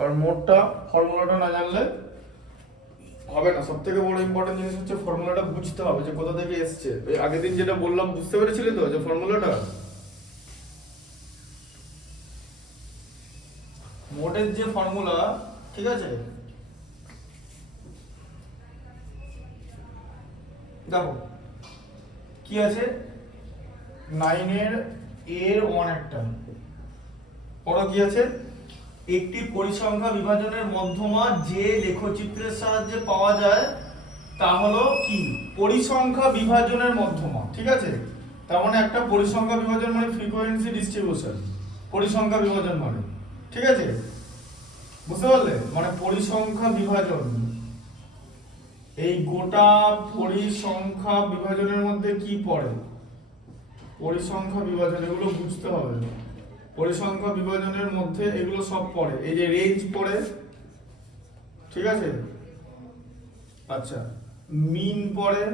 কারণ মোডটা ফর্মুলাটা না জানলে হবে না। সবথেকে বড় ইম্পর্টেন্ট জিনিস হচ্ছে ফর্মুলাটা বুঝতে হবে যে কোথা থেকে এসেছে। ওই আগের দিন যেটা বললাম বুঝতে পেরেছিলি তো, যে ফর্মুলাটা মোডের যে ফর্মুলা, ঠিক আছে, দেখো কি আছে, 9 এর এর 1 একটা পড়ো কি আছে, একটি পরিসংখ্যা বিভাজনের মধ্যমা যে লেখচিত্রের সাহায্যে পাওয়া যায় তা হলো কি, পরিসংখ্যা বিভাজনের মধ্যমা। ঠিক আছে, তার মানে একটা পরিসংখ্যা বিভাজন মানে ফ্রিকোয়েন্সি ডিস্ট্রিবিউশন, পরিসংখ্যা বিভাজন মানে, ঠিক আছে, বুঝতে পারলে? মানে পরিসংখ্যা বিভাজন, এই গোটা পরিসংখ্যা বিভাজনের মধ্যে কি পড়ে, পরিসংখ্যা বিভাজন, এগুলো বুঝতে হবে। পরিসংখ্যা বিভাজনের মধ্যে এগুলো সব পড়ে, এই যে রেঞ্জ পড়ে, ঠিক আছে, আচ্ছা, মিন পড়ে,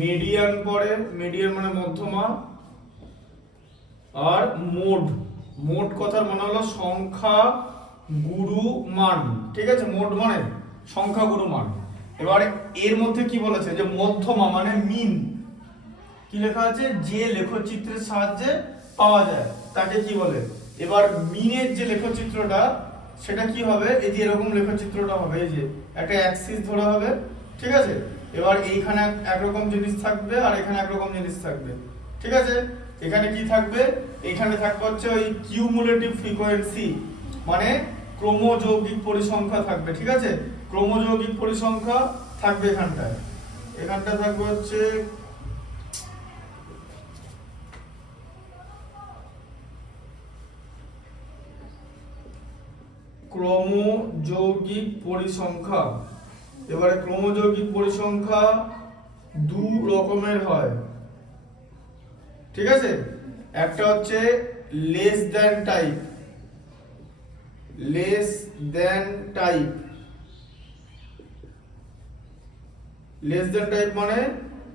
মিডিয়ান পড়ে, মিডিয়ান মানে মধ্যমা, আর মোড, মোড কথার মানে হলো সংখ্যা গুরু মান, ঠিক আছে, মোড মানে সংখ্যা গুরু মান। এবার এর মধ্যে কি বলেছে, যে মধ্যমা মানে মিন, কি লেখা আছে, যে লেখচিত্রের সাহায্যে পাওয়া যায় তাকে কি বলে। এবার মিনের যে লেখচিত্রটা সেটা কি হবে, এই যে এরকম লেখচিত্রটা হবে, এই যে একটা অ্যাক্সিস ধরা হবে, ঠিক আছে, এবার এইখানে একরকম জিনিস থাকবে আর এখানে একরকম জিনিস থাকবে, ঠিক আছে, এখানে কি থাকবে, এখানে থাকবে হচ্ছে ওই কিউমুলেটিভ ফ্রিকোয়েন্সি মানে ক্রমযৌগিক পরিসংখ্যা থাকবে, ঠিক আছে, ক্রমযৌগিক পরিসংখ্যা থাকবে এখানটায়, এখানটা থাকবে হচ্ছে ক্রমযৌগিক পরিসংখ্যা। এবারে ক্রমযৌগিক পরিসংখ্যা দু রকমের হয়, ঠিক আছে, একটা হচ্ছে less than type, less than type, less than type মানে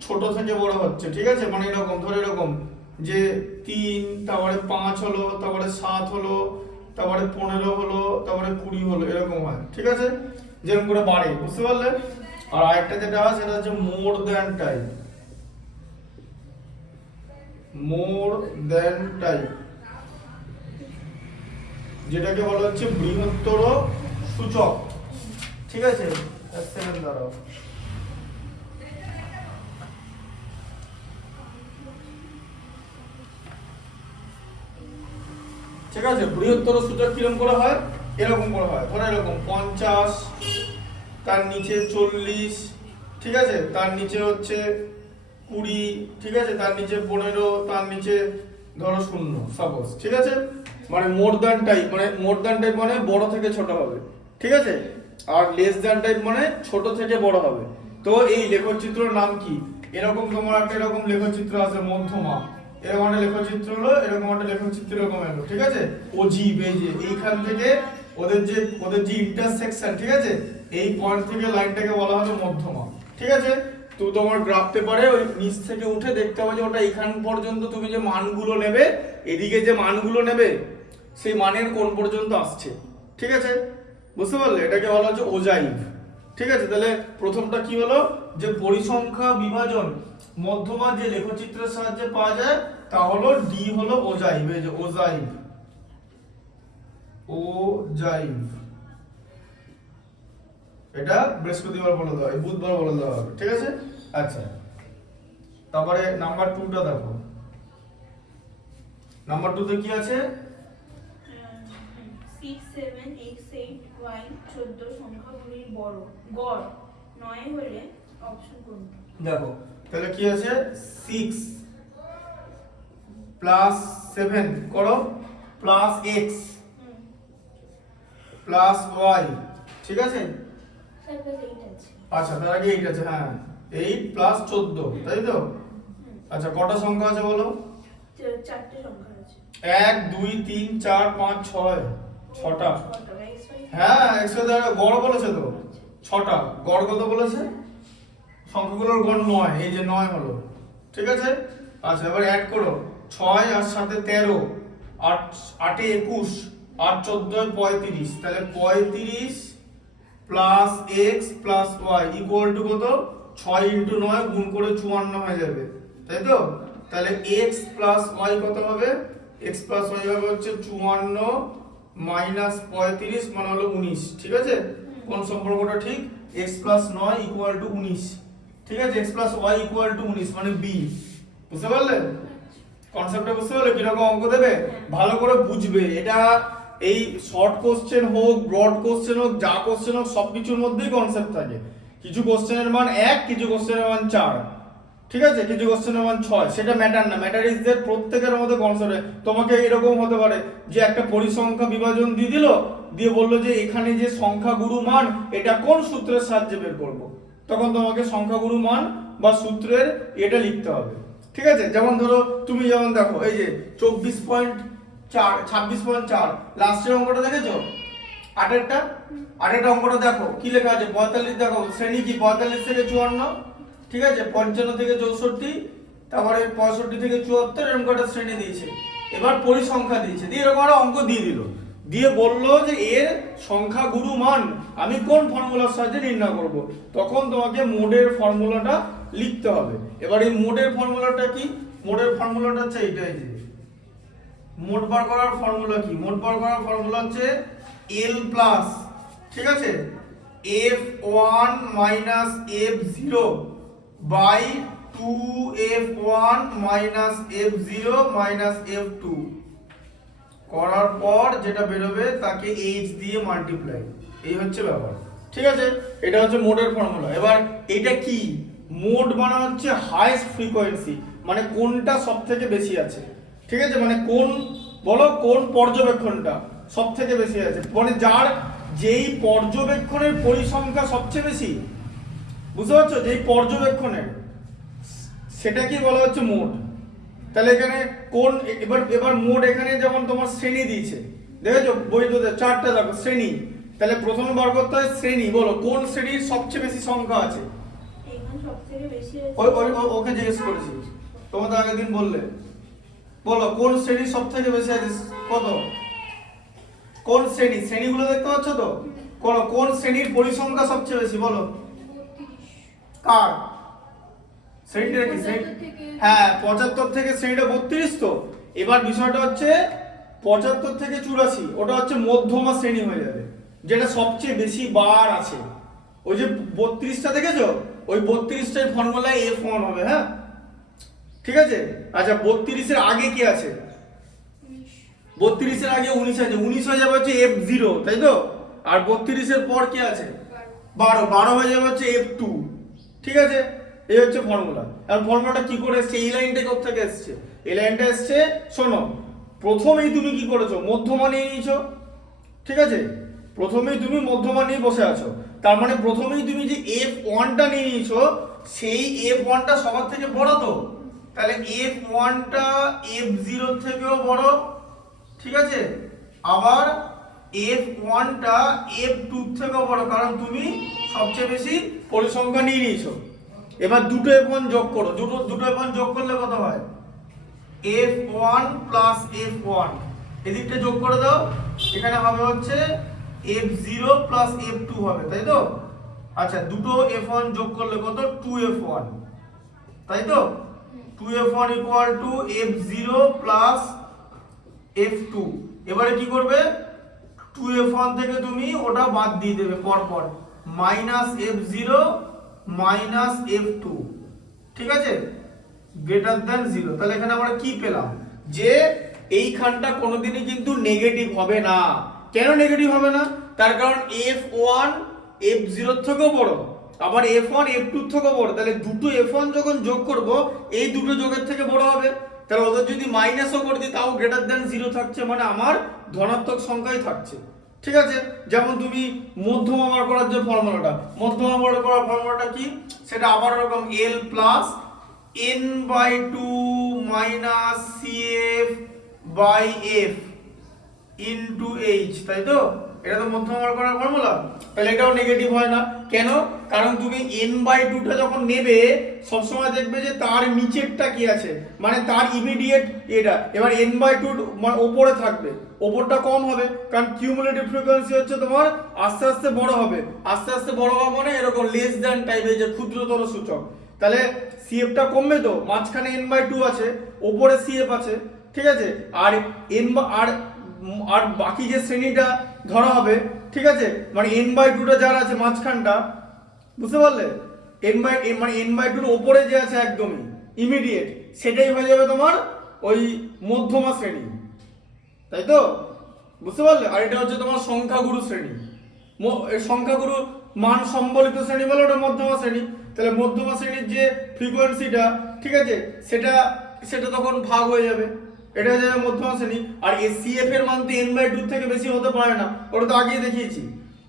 ছোট থেকে বড় হচ্ছে, ঠিক আছে, মানে এরকম ধরে, এরকম যে 3, তারপরে 5 হলো, তারপরে 7 হলো, তারপরে 15 হলো, তারপরে 20 হলো, এরকম হয়, ঠিক আছে, যেরকম করে বাড়ে, বুঝতে পারলে? আর আরেকটা যেটা হয় সেটা হচ্ছে more than type, more than type, যেটাকে বলা হচ্ছে বৃহত্তর সূচক, ঠিক আছে, এক সেকেন্ড দাঁড়াও, ঠিক আছে, বৃহত্তর সূচক কিরকম করে হয়, এরকম করে হয়, ধরো এরকম 50, তার নিচে 40, ঠিক আছে, তার নিচে হচ্ছে 20, ঠিক আছে, তার নিচে 15, তার নিচে ধরো 0, সাপোজ, ঠিক আছে, মানে মোর দ্যান টাইপ, মানে মোর দ্যান টাইপ মানে বড় থেকে ছোট হবে, ঠিক আছে, আর লেস দ্যান টাইপ মানে ছোট থেকে বড় হবে। তো এই লেখচিত্রের নাম কি, এরকম তোমার একটা এরকম লেখচিত্র আছে মধ্যমা, এরকম একটা লেখচিত্র হলো, এরকম একটা লেখচিত্র এরকম এলো, ঠিক আছে, অজীব, এই যে এইখান থেকে ওদের যে ইন্টারসেকশন, ঠিক আছে, এই পয়েন্ট থেকে লাইনটাকে বলা হবে মধ্যমা, ঠিক আছে। তো তোমার গ্রাফ পেপারে ওই নিচ থেকে উঠে দেখতে হবে যে ওটা এখান পর্যন্ত তুমি যে মানগুলো নেবে, এদিকে যে মানগুলো নেবে সেই মানের কোন পর্যন্ত আসছে, ঠিক আছে, বুঝতে পারলে? এটাকে বলা হচ্ছে ওজাইভ, ঠিক আছে। তাহলে প্রথমটা কি হলো, যে পরিসংখ্যা বিভাজন মধ্যমা যে লেখচিত্রের সাহায্যে পাওয়া যায় তা হলো ডি, হলো ওজাইভ, এই যে ওজাইভ, ওজাইভ, এটা বৃহস্পতিবার বলে দেওয়া, বুধবার বলে দেওয়া হবে, ঠিক আছে। আচ্ছা, তারপরে নাম্বার 2টা দেখো, নাম্বার 2 তে কি আছে, 6, 7, x, 8, y 14 সংখ্যাগুলির গড় 9 হলে অপশন কোনটা? দেখো তাহলে কি আছে, 6 প্লাস 7 করো প্লাস x প্লাস y, ঠিক আছে, আচ্ছা, তার আগে 8 আছে, হ্যাঁ, 8 প্লাস 14, তাই তো? আচ্ছা, কটা সংখ্যা আছে বলো? 4টে সংখ্যা আছে, 1 2 3 4 5 6, 6টা, হ্যাঁ, একসাথে গড় বলেছে তো 6টা, গড় কত বলেছে, সংখ্যাগুলোর গড় 9, এই যে 9 হলো, ঠিক আছে। আচ্ছা, এবার অ্যাড করো, 6 আর সাথে 13 8 এ 21 আর 14 এ 35, তাহলে 35 plus x plus y equal to কত? 6 ইন্টু 9 গুণ করে 54 হয়ে যাবে, তাই তো? তাহলে এক্স প্লাস ওয়াই কত হবে? এক্স প্লাস ওয়াই হবে হচ্ছে 54 মাইনাস 35 মানে হলো 19, ঠিক আছে? কোন সম্পর্কটা ঠিক? এক্স প্লাস 9 ইকুয়াল টু 19, ঠিক আছে? X plus y equal to 19 মানে বি। বুঝতে পারলে কনসেপ্টটা? বুঝতে পারলে কিরকম অঙ্ক দেবে? ভালো করে বুঝবে। এটা এই শর্ট কোশ্চেন হোক, ব্রড কোশ্চেন হোক, যা কোশ্চেন হোক, সবকিছুর মধ্যেই কনসেপ্ট থাকে। কিছু কোশ্চেনের মান 1, কিছু কোশ্চেনের মান 4, ঠিক আছে? কিছু কোশ্চেনের মান 6, সেটা ম্যাটার না। ম্যাটার ইজ যে প্রত্যেকের মধ্যে কনসেপ্ট। তোমাকে এরকম হতে পারে যে একটা পরিসংখ্যা বিভাজন দিয়ে দিল, দিয়ে বললো যে এখানে যে সংখ্যাগুরু মান এটা কোন সূত্রের সাহায্যে বের করব, তখন তোমাকে সংখ্যাগুরু মান বা সূত্রের এটা লিখতে হবে, ঠিক আছে? যেমন ধরো তুমি যেমন দেখো এই যে 24.4 26.4 লাস্টের অঙ্কটা দেখেছো? আটেরটা অঙ্কটা দেখো কি লেখা আছে? 45 দেখো, শ্রেণী কি 45 থেকে 54, ঠিক আছে? 55 থেকে 64, তারপরে 65 থেকে 74, এরকম একটা শ্রেণী দিয়েছে। এবার পরিসংখ্যা দিয়েছে, দিয়ে এরকম একটা অঙ্ক দিয়ে দিল, দিয়ে বললো যে এর সংখ্যাগুরু মান আমি কোন ফর্মুলার সাহায্যে নির্ণয় করব, তখন তোমাকে মোডের ফর্মুলাটা লিখতে হবে। এবার এই মোডের ফর্মুলাটা কি? মোডের ফর্মুলাটা হচ্ছে এইটাই, যে মোড বার করার ফর্মুলা কি? মোড বার করার ফর্মুলা হচ্ছে L প্লাস, ঠিক আছে, F1 minus F0 by 2F1 minus F0 minus F2 করার পর যেটা বেরোবে তাকে H দিয়ে মাল্টিপ্লাই। এই হচ্ছে ব্যাপার, ঠিক আছে? এটা হচ্ছে মোডের ফর্মুলা। এবার এটা কি? মোড মানে হচ্ছে হাইয়েস্ট ফ্রিকোয়েন্সি, মানে কোনটা সবথেকে বেশি আছে, ঠিক আছে? মানে কোন, বলো কোন পর্যবেক্ষণটা সবথেকে বেশি আছে, মানে যার যেই পর্যবেক্ষণের পরিসংখ্যা সবচেয়ে বেশি, বুঝতে পারছো? যেই পর্যবেক্ষণের, সেটা কি বলা হচ্ছে মোড। তাহলে এখানে কোন, এবার মোড এখানে যেমন তোমার শ্রেণী দিয়েছে, দেখেছো বইতে 4টা দেখো শ্রেণী, তাহলে প্রথমে বার করতে হয় শ্রেণী। বলো কোন শ্রেণীর সবচেয়ে বেশি সংখ্যা আছে? এখানে সবথেকে বেশি আছে। ওকে জিজ্ঞেস করেছি, তোমাদের আগের দিন বললে, বলো কোন শ্রেণী সবথেকে বেশি আছে? কত? কোন শ্রেণী? শ্রেণীগুলো দেখতে পাচ্ছ তো? কোন শ্রেণীর পরিসংখ্যা সবচেয়ে বেশি? বলো কার শ্রেণীটা কি? হ্যাঁ 75 থেকে শ্রেণীটা 32। তো এবার বিষয়টা হচ্ছে 75 থেকে 84 ওটা হচ্ছে মধ্যমা শ্রেণী হয়ে যাবে, যেটা সবচেয়ে বেশি বার আছে। ওই যে 32টা দেখেছো, ওই 32টার ফর্মুলা F1 হবে, হ্যাঁ ঠিক আছে? আচ্ছা 32 এর আগে কি আছে? 32 এর আগে 19 আছে, 19 হয়ে যাবে হচ্ছে F0, তাই তো? আর 32 এর পর কি আছে? 12 হয়ে যাবে হচ্ছে F2, ঠিক আছে? এই হচ্ছে ফর্মুলা। আর ফর্মুলাটা কি করে এসেছে? এই লাইনটা কোথা থেকে এসেছে? এই লাইনটা এসেছে, শোনো, প্রথমেই তুমি কি করেছো? মধ্যমা নিয়ে নিয়েছো, ঠিক আছে? প্রথমেই তুমি মধ্যমা নিয়ে বসে আছো, তার মানে প্রথমেই তুমি যে F1টা নিয়ে নিয়েছো, সেই F1টা সবার থেকে বড়। তো তাহলে F1টা F0 থেকেও বড়, ঠিক আছে? আবার F1টা F2 থেকেও বড়, কারণ তুমি সবচেয়ে বেশি পরিসংখ্যা নিয়ে নিয়েছো। এবার দুটো F1 যোগ করো, দুটো F1 যোগ করলে কত হয়? F1 প্লাস F1, এদিকটা যোগ করে দাও, এখানে হবে হচ্ছে F0 প্লাস F2 হবে, তাই তো? আচ্ছা দুটো F1 যোগ করলে কত? 2F1, তাই তো? 2F1 equal to F0 plus F2। এবারে কি করবে? 2F1 থেকে তুমি ওটা বাদ দিয়ে দেবে পরপর, মাইনাস F0 মাইনাস F2, ঠিক আছে? Greater than 0। তাহলে এখানে আমরা কি পেলাম? যে এইখানটা কোনোদিনই কিন্তু নেগেটিভ হবে না। কেন নেগেটিভ হবে না? তার কারণ F1 F0 থেকেও বড়, আবার F1 F2 থেকেও বড়। তাহলে দুটো F1 যখন যোগ করব, এই দুটো যোগের থেকে বড় হবে। তাহলে ওদের যদি মাইনাসও করে দিই তাও গ্রেটার দ্যান 0 থাকছে, মানে আমার ধনাত্মক সংখ্যাই থাকছে, ঠিক আছে? যেমন তুমি মধ্যমা বার করার যে ফর্মুলাটা, মধ্যমা বার করার ফর্মুলাটা কি? সেটা আবার এরকম L plus n/2 minus CF by F into H, তাই তো? এটা তো মধ্যমার করার ফর্মুলা, তাহলে এটাও নেগেটিভ হয় না। কেন? কারণ তুমি n/2টা যখন নেবে সবসময় দেখবে যে তার নিচেরটা কি আছে, মানে তার ইমিডিয়েট এটা। এবার n/2 মানে ওপরে থাকবে, ওপরটা কম হবে, কারণ কিউমুলেটিভ ফ্রিকোয়েন্সি হচ্ছে তোমার আস্তে আস্তে বড় হবে। আস্তে আস্তে বড় হওয়া মানে এরকম লেস দ্যান টাইপের, যে ক্ষুদ্রতর সূচক। তাহলে সিএফটা কমবে তো, মাঝখানে n/2 আছে, ওপরে সিএফ আছে, ঠিক আছে। আর আর বাকি যে শ্রেণীটা ধরা হবে, ঠিক আছে, মানে n/2টা যার আছে মাঝখানটা, বুঝতে পারলে, মানে n/2 ওপরে যে আছে একদমই ইমিডিয়েট, সেটাই হয়ে যাবে তোমার ওই মধ্যমা শ্রেণী, তাই তো? বুঝতে পারলে? আর এটা হচ্ছে তোমার সংখ্যাগুরু শ্রেণী। সংখ্যাগুরু মান সম্বলিত শ্রেণী বলে ওটা মধ্যমা শ্রেণী। তাহলে মধ্যমা শ্রেণীর যে ফ্রিকোয়েন্সিটা, ঠিক আছে, সেটা তখন ভাগ হয়ে যাবে, এটা হয়ে যাবে মধ্যমা শ্রেণী। আর এই সিএফ এর মান তো n/2 থেকে বেশি হতে পারে না, ওটা তো আগেই দেখিয়েছি।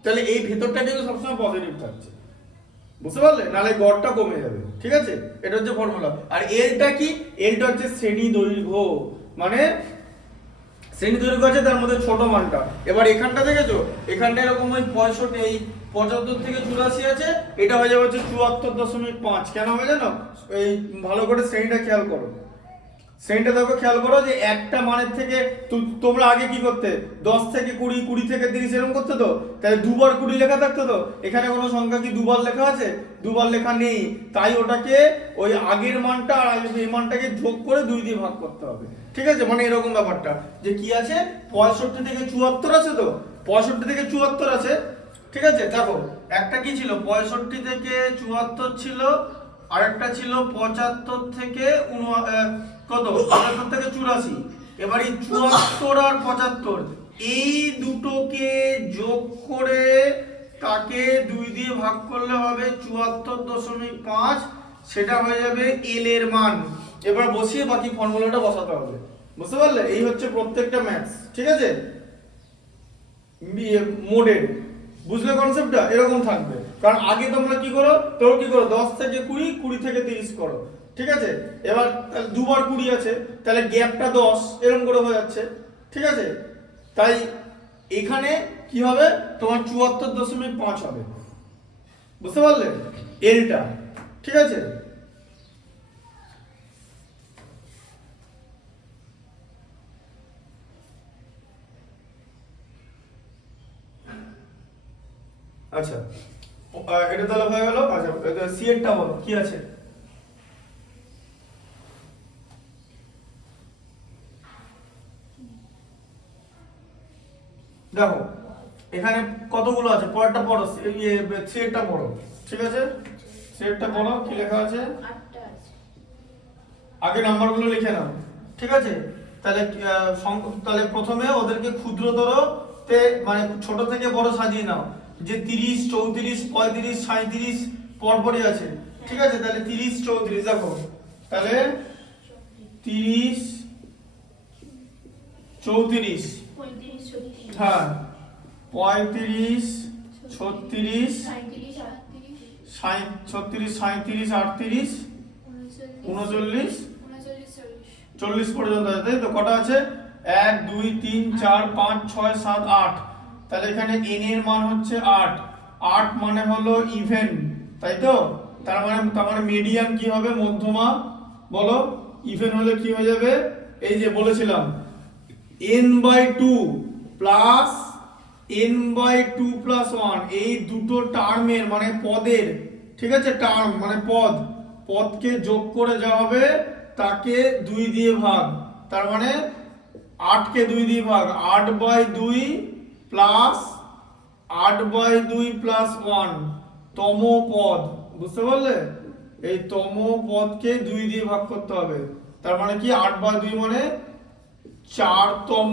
তাহলে এই ভেতরটা কিন্তু সবসময় পজিটিভ থাকছে, বুঝতে পারলে, নাহলে গড়টা কমে যাবে, ঠিক আছে। এটা হচ্ছে ফর্মুলা। আর এলটা কি? এলটা হচ্ছে শ্রেণী দৈর্ঘ্য, মানে শ্রেণী দৈর্ঘ্য আছে তার মধ্যে ছোট মানটা। এবার এখানটা দেখেছো, এখানটা এরকম ওই 65, এই 75 থেকে 84 আছে, এটা হয়ে যাবে হচ্ছে 74.5। কেন হবে জানো? এই ভালো করে শ্রেণীটা খেয়াল করো, শ্রেণীটা দেখো, খেয়াল করো যে একটা মানের থেকে তোমরা আগে কি করতে, 10 থেকে 20, 20 থেকে 30 এরকম করতে তো, তাহলে দুবার 20 লেখা থাকতো তো। এখানে কোনো সংখ্যা কি দুবার লেখা আছে? দুবার লেখা নেই, তাই ওটাকে ওই আগের মানটা আর এই মানটাকে যোগ করে 2 দিয়ে ভাগ করতে হবে, ঠিক আছে। মানে এরকম ব্যাপারটা যে কি আছে, 65 থেকে 74 আছে তো, 65 থেকে 74 আছে, ঠিক আছে। দেখো একটা কি ছিল, 65 থেকে 74 ছিল, আরেকটা ছিল 75 থেকে কত, 75 থেকে 84। এবার এই 74 আর 75 এই দুটোকে যোগ করে তাকে 2 দিয়ে ভাগ করলে হবে 74.5, সেটা হয়ে যাবে এল এর মান। এবার বসিয়ে বাকি ফর্মুলাটা বসাতে হবে, বুঝতে পারলে? এই হচ্ছে প্রত্যেকটা ম্যাথস, ঠিক আছে, মোডেড। বুঝলে কনসেপ্টটা? এরকম থাকবে, কারণ আগে তোমরা কি করো, 10 থেকে 20, 20 থেকে 30 করো, ঠিক আছে। এবার দুবার 20 আছে, তাহলে গ্যাপটা 10 এরকম করে হয়ে যাচ্ছে, ঠিক আছে। তাই এখানে কি হবে, তোমার 74.5 হবে, বুঝতে পারলে, এলটা, ঠিক আছে। আচ্ছা, এটা তাহলে হয়ে গেল। আচ্ছা, সি এরটা বলো কি আছে। দেখো এখানে কতগুলো আছে, পরেরটা পড়ো, সি এরটা পড়ো, ঠিক আছে। সি এরটা পড়ো, কি লেখা আছে? 8টা আছে। আগে নাম্বারগুলো লিখে নাও, ঠিক আছে। তাহলে তাহলে প্রথমে ওদেরকে ক্ষুদ্রতর তে, মানে ছোট থেকে বড় সাজিয়ে নাও, যে 30, 34, 35, 37 পরপরই আছে, ঠিক আছে। তাহলে 30, 34 দেখো, তাহলে 30, 34, 35, 36, হ্যাঁ, 35, 36, 36, 37, 38, 39, 40 পর্যন্ত আছে, তাই তো? কটা আছে? 1, 2, 3, 4, 5, 6, 7, 8। তাহলে এখানে n এর মান হচ্ছে 8। 8 মানে হলো ইভেন, তাই তো? তার মানে মিডিয়ান কি হবে, মধ্যমা। বলো, ইভেন হলে কি হয়ে যাবে? এই যে বলেছিলাম n/2 প্লাস n/2 প্লাস 1, এই দুটো টার্মের মানে পদের, ঠিক আছে, টার্ম মানে পদকে যোগ করে যা হবে তাকে 2 দিয়ে ভাগ। তার মানে 8 কে 2 দিয়ে ভাগ, 8/2 প্লাস 8/2 প্লাস 1 তম পদ, বুঝতে পারলে? এই তম পদকে 2 দিয়ে ভাগ করতে হবে। তার মানে কি, 8/2 মানে 4তম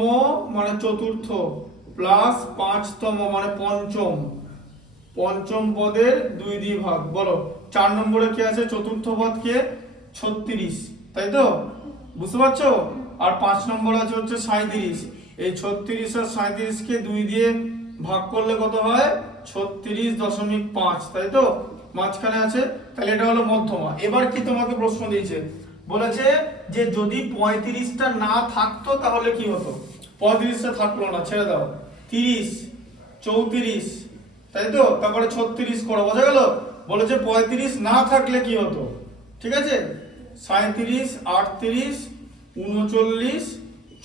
মানে চতুর্থ, প্লাস 5তম মানে পঞ্চম পদের 2 দিয়ে ভাগ। বলো 4 নম্বরে কি আছে, চতুর্থ পদ কে 36, তাই তো? বুঝতে পারছো? আর 5 নম্বর আছে হচ্ছে 37। এই 36 আর 37 কে 2 দিয়ে ভাগ করলে কত হয়, 36.5, তাই তো? মাঝখানে আছে, তাহলে এটা হলো মধ্যমা। এবার কি তোমাকে প্রশ্ন দিয়েছে, বলেছে যে যদি 35টা না থাকতো তাহলে কি হতো। 35টা থাকলো না, ছেড়ে দাও। 30, 34, তাই তো? তারপরে 36 করো, বোঝা গেল? বলেছে 35 না থাকলে কি হতো, ঠিক আছে? 37, 38, 39,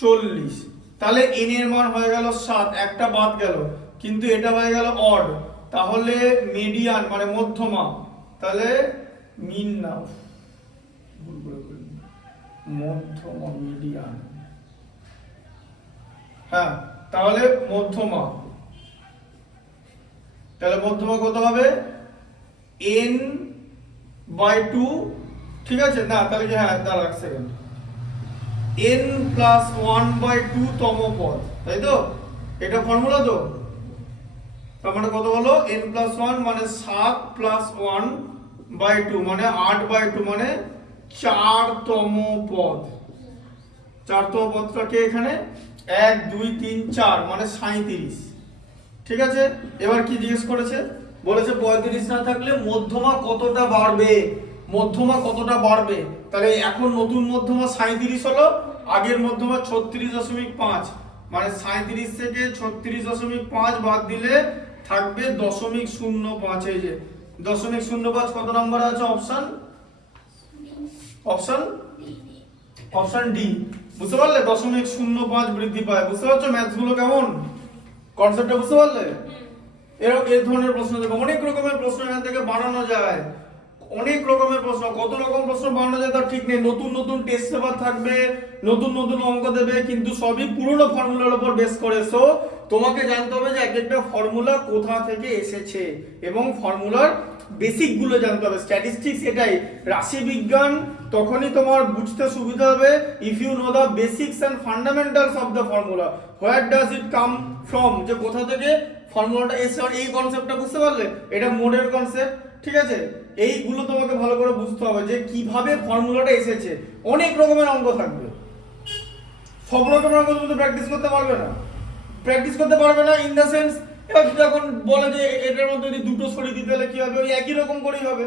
40। তাহলে n এর মান হয়ে গেল 7, একটা বাদ গেল, কিন্তু এটা হয়ে গেল অড। তাহলে মিডিয়ান মানে মধ্যমা, তাহলে মিন নাও, ভুল করে ফেললাম, মধ্যমা মিডিয়ান, হ্যাঁ তাহলে মধ্যমা, তাহলে মধ্যমা কত হবে? n/2, ঠিক আছে? না তাহলে কি, হ্যাঁ দাঁড়া এক সেকেন্ড, n+1/2 তম পদ, তাই তো? এটা ফর্মুলা তো, তার মানে কত হলো? n+1 মানে 7 + 1/2 মানে 8/2 মানে 4তম পদ। 4তম পদটাকে এখানে 1 2 3 4 মানে 37, ঠিক আছে? এবার কি জিজ্ঞেস করেছে? বলেছে 35 না থাকলে মধ্যমা কতটা বাড়বে, মধ্যমা কতটা বাড়বে। তাহলে এখন নতুন মধ্যমা 37 হলো, আগের মধ্যমা 36.5, মানে 37 থেকে 36.5 বাদ দিলে থাকবে 0.05। এই যে 0.05 কত নাম্বার আছে? Option option D. বুঝতে পারলে? 0.05 বৃদ্ধি পায়। বুঝতে পারছো ম্যাথস গুলো কেমন? কনসেপ্টটা বুঝতে পারলে? এই ধরনের প্রশ্ন দেখো, অনেক রকমের প্রশ্ন এখান থেকে বানানো যায়, অনেক রকমের প্রশ্ন, কত রকম প্রশ্ন বানানো যায় তার ঠিক নেই। নতুন নতুন টেস্ট পেপার থাকবে, নতুন নতুন অঙ্ক দেবে, কিন্তু সবই পুরনো ফর্মুলার উপর বেস করে। সো তোমাকে জানতে হবে যে এক একটা ফর্মুলা কোথা থেকে এসেছে এবং ফর্মুলার বেসিক গুলো জানতে হবে। স্ট্যাটিস্টিক্স এটাই, রাশি বিজ্ঞান তখনই তোমার বুঝতে সুবিধা হবে if you know the basics and fundamentals of the formula. Where does it come from, যে কোথা থেকে ফর্মুলাটা এসে, এই কনসেপ্টটা বুঝতে পারলে? এটা মোডের কনসেপ্ট, ঠিক আছে? এইগুলো তোমাকে ভালো করে বুঝতে হবে যে কিভাবে ফর্মুলাটা এসেছে। অনেক রকমের অঙ্ক থাকবে, সব রকমের অঙ্ক তুমি তো প্র্যাকটিস করতে পারবে না, ইন দ্য সেন্স এবার যখন বলে যে এটার মধ্যে যদি দুটো সরিয়ে দিতে হলে কি হবে, ওই একই রকম করেই হবে।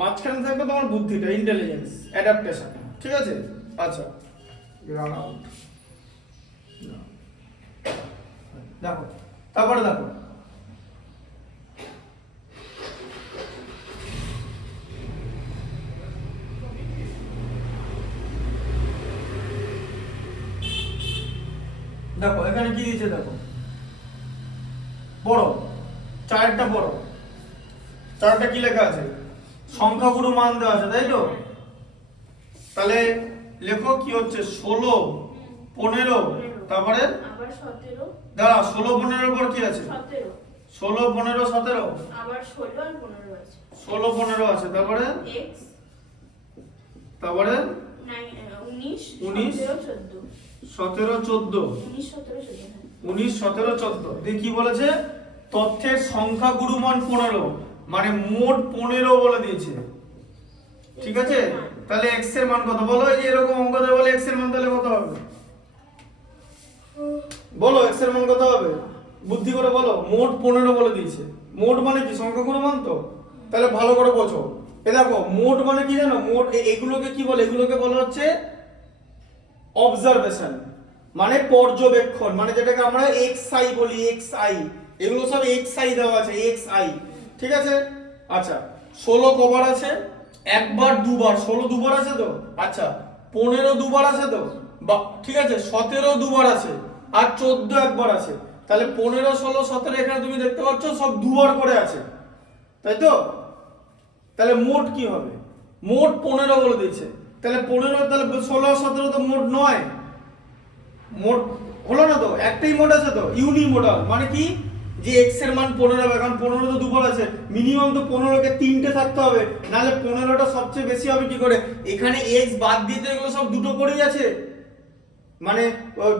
মাঝখানে থাকবে তোমার বুদ্ধিটা, ইন্টেলিজেন্স, অ্যাডাপ্টেশন, ঠিক আছে? আচ্ছা রান আউট, দেখো তারপরে দেখো দেখো এখানে কি দিয়েছে, দেখো বড় চারটা, বড় চারটা কি লেখা আছে? সংখ্যাগুরু মান দেওয়া আছে, তাই তো? তাহলে লেখো কি হচ্ছে? 16, 15, তারপরে আবার 17, দাঁড়া 16 15 পর কি আছে? 17, 16 15 17, আবার 16 আর 15 আছে, 16 15 আছে, তারপরে x, তারপরে 19 19, 17 14, 19 17 14 দিয়ে কি বলেছে? তথ্যের সংখ্যা গুরুমান 15, মানে মোট 15 বলে দিয়েছে, ঠিক আছে? তাহলে x এর মান কত বলো? এই যে এরকম অঙ্ক দেবে বলে x এর মান তাহলে কত হবে বলো? x এর মান কত হবে? বুদ্ধি করে বলো। মোট 15 বলে দিয়েছে, মোট মানে কি? সংখ্যা গুণমান তো, তাহলে ভালো করে বোঝো। এ দেখো মোট মানে কি জানো? মোট এগুলোকে কি বলে? এগুলোকে বলা হচ্ছে অবজারভেশন, মানে পর্যবেক্ষণ, মানে যেটাকে আমরা xi বলি, xi, এগুলো সব xi দেওয়া আছে, xi, ঠিক আছে? আচ্ছা 16 কবার আছে? একবার দুবার, 16 দুবার আছে তো? আচ্ছা 15 দুবার আছে তো? বা ঠিক আছে, 17 দুবার আছে, আর 14 একবার আছে। তাহলে 15 16 17 এখানে তুমি দেখতে পাচ্ছ সব দুবার করে আছে, তাই তো? তাহলে মোট কি হবে? মোট 15 বলে দিয়েছে, তাহলে 15, তাহলে 16 17 তো মোট নয়, মোট হলো না তো? একটাই মোট আছে তো, ইউনিমোডাল, মানে কি? যে x এর মান 15 হবে, কারণ 15 তো দুবার আছে, মিনিমাম তো 15 কে 3টে থাকতে হবে, নাহলে 15টা সবচেয়ে বেশি হবে কি করে? এখানে x বাদ দিতে এগুলো সব দুটো করেই আছে, মানে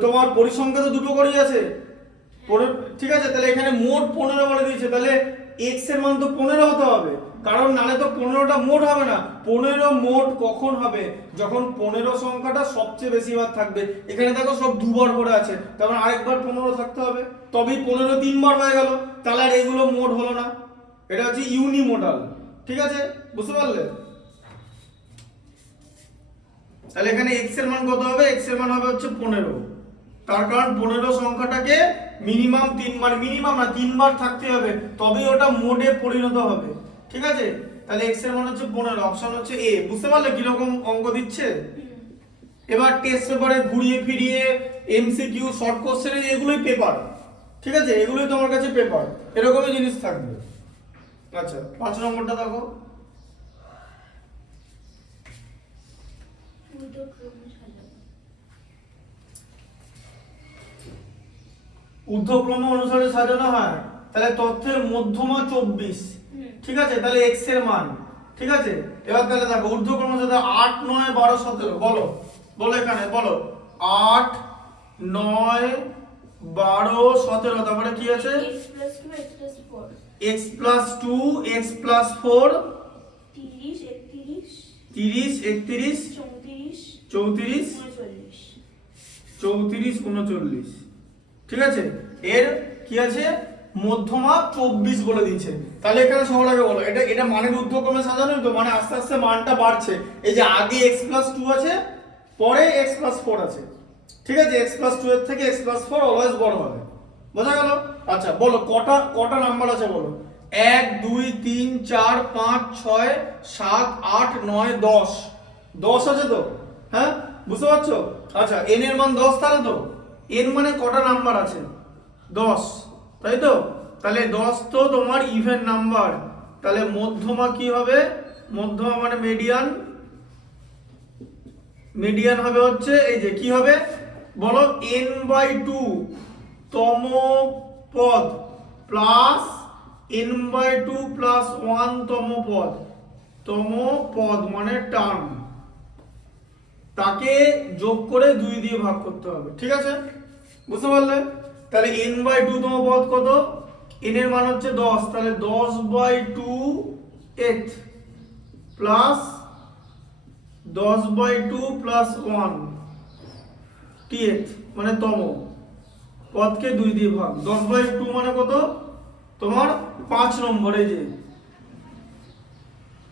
তোমার পরিসংখ্যা তো দুটো করেই আছে, ঠিক আছে? তাহলে এখানে মোট 15 বলে দিয়েছে, তাহলে x এর মান তো 15 হতে হবে, কারণ নালে তো 15টা মোট হবে না। 15 মোট কখন হবে? যখন 15 সংখ্যাটা সবচেয়ে বেশি বার থাকবে। এখানে দেখো সব দুবার করে আছে, তার মানে আরেকবার 15 থাকতে হবে, তবেই 15 তিনবার হয়ে গেল, তাহলে আর এগুলো মোট হলো না। এটা হচ্ছে ইউনিমোডাল, ঠিক আছে? বুঝতে পারলে? তাহলে এখানে x এর মান কত হবে? x এর মান হবে হচ্ছে 15, তার কারণ 15 সংখ্যাটাকে মিনিমাম 3বার থাকতে হবে, তবেই ওটা মোডে পরিণত হবে। ঠিক আছে, তাহলে x এর মান হচ্ছে 15, অপশন হচ্ছে এ। বুঝতে পারলে কি রকম অঙ্ক দিচ্ছে? এবার টেস্ট পেপারে ঘুরিয়ে ফিরিয়ে এমসিকিউ, শর্ট কোশ্চেন, এগুলোই পেপার। ঠিক আছে, এগুলোই তোমার কাছে পেপার, এরকমই জিনিস থাকবে। আচ্ছা, 5 নম্বরটা দেখো। ঊর্ধ্বক্রম অনুসারে সাজানো হয়, তাহলে তথ্যের মধ্যমা 24। ঠিক আছে, তাহলে x এর মান। ঠিক আছে, এবার তাহলে দেখো ঊর্ধ্বক্রম সাথে 8 9 12 17, বলো বলো এখানে বলো 8 9 12 17, তারপরে কি আছে? x plus 2 x plus 4 30 30 31 34 34 39। ঠিক আছে, এর কি আছে? মধ্যমা 24 বলে দিয়েছে। তাহলে এখানে সবার আগে বলো, এটা মানের ঊর্ধ্বক্রমে সাজানো তো, মানে আস্তে আস্তে মানটা বাড়ছে। এই যে আগে x plus 2 আছে, পরে x plus 4 আছে। ঠিক আছে, x plus 2 এর থেকে x plus 4 অলওয়েজ বড় হবে। বোঝা গেল? আচ্ছা বলো কটা নাম্বার আছে বলো। 1 2 3 4 5 6 7 8 9 10। 10 আছে তো? হ্যাঁ, বুঝতে পারছো? আচ্ছা, n এর মান 10, তাহলে তো n মানে কটা নাম্বার আছে? 10, তাই তো? তাহলে 10 তো তোমার ইভেন নাম্বার, তাহলে মধ্যমা কি হবে? মধ্যমা মানে মিডিয়ান হবে হচ্ছে এই যে কি হবে বলো, n/2 তম পদ প্লাস n/2 প্লাস 1 তম পদ মানে টার্ম, তাকে যোগ করে 2 দিয়ে ভাগ করতে হবে। ঠিক আছে, বুঝতে পারলে? তাহলে n/2 তম পদ কত? n এর মান হচ্ছে 10, তাহলে 10/2 8 প্লাস 10/2 প্লাস 1 মানে তম পদকে 2 দিয়ে ভাগ। 10/2 মানে কত? তোমার 5 নম্বর, এই যে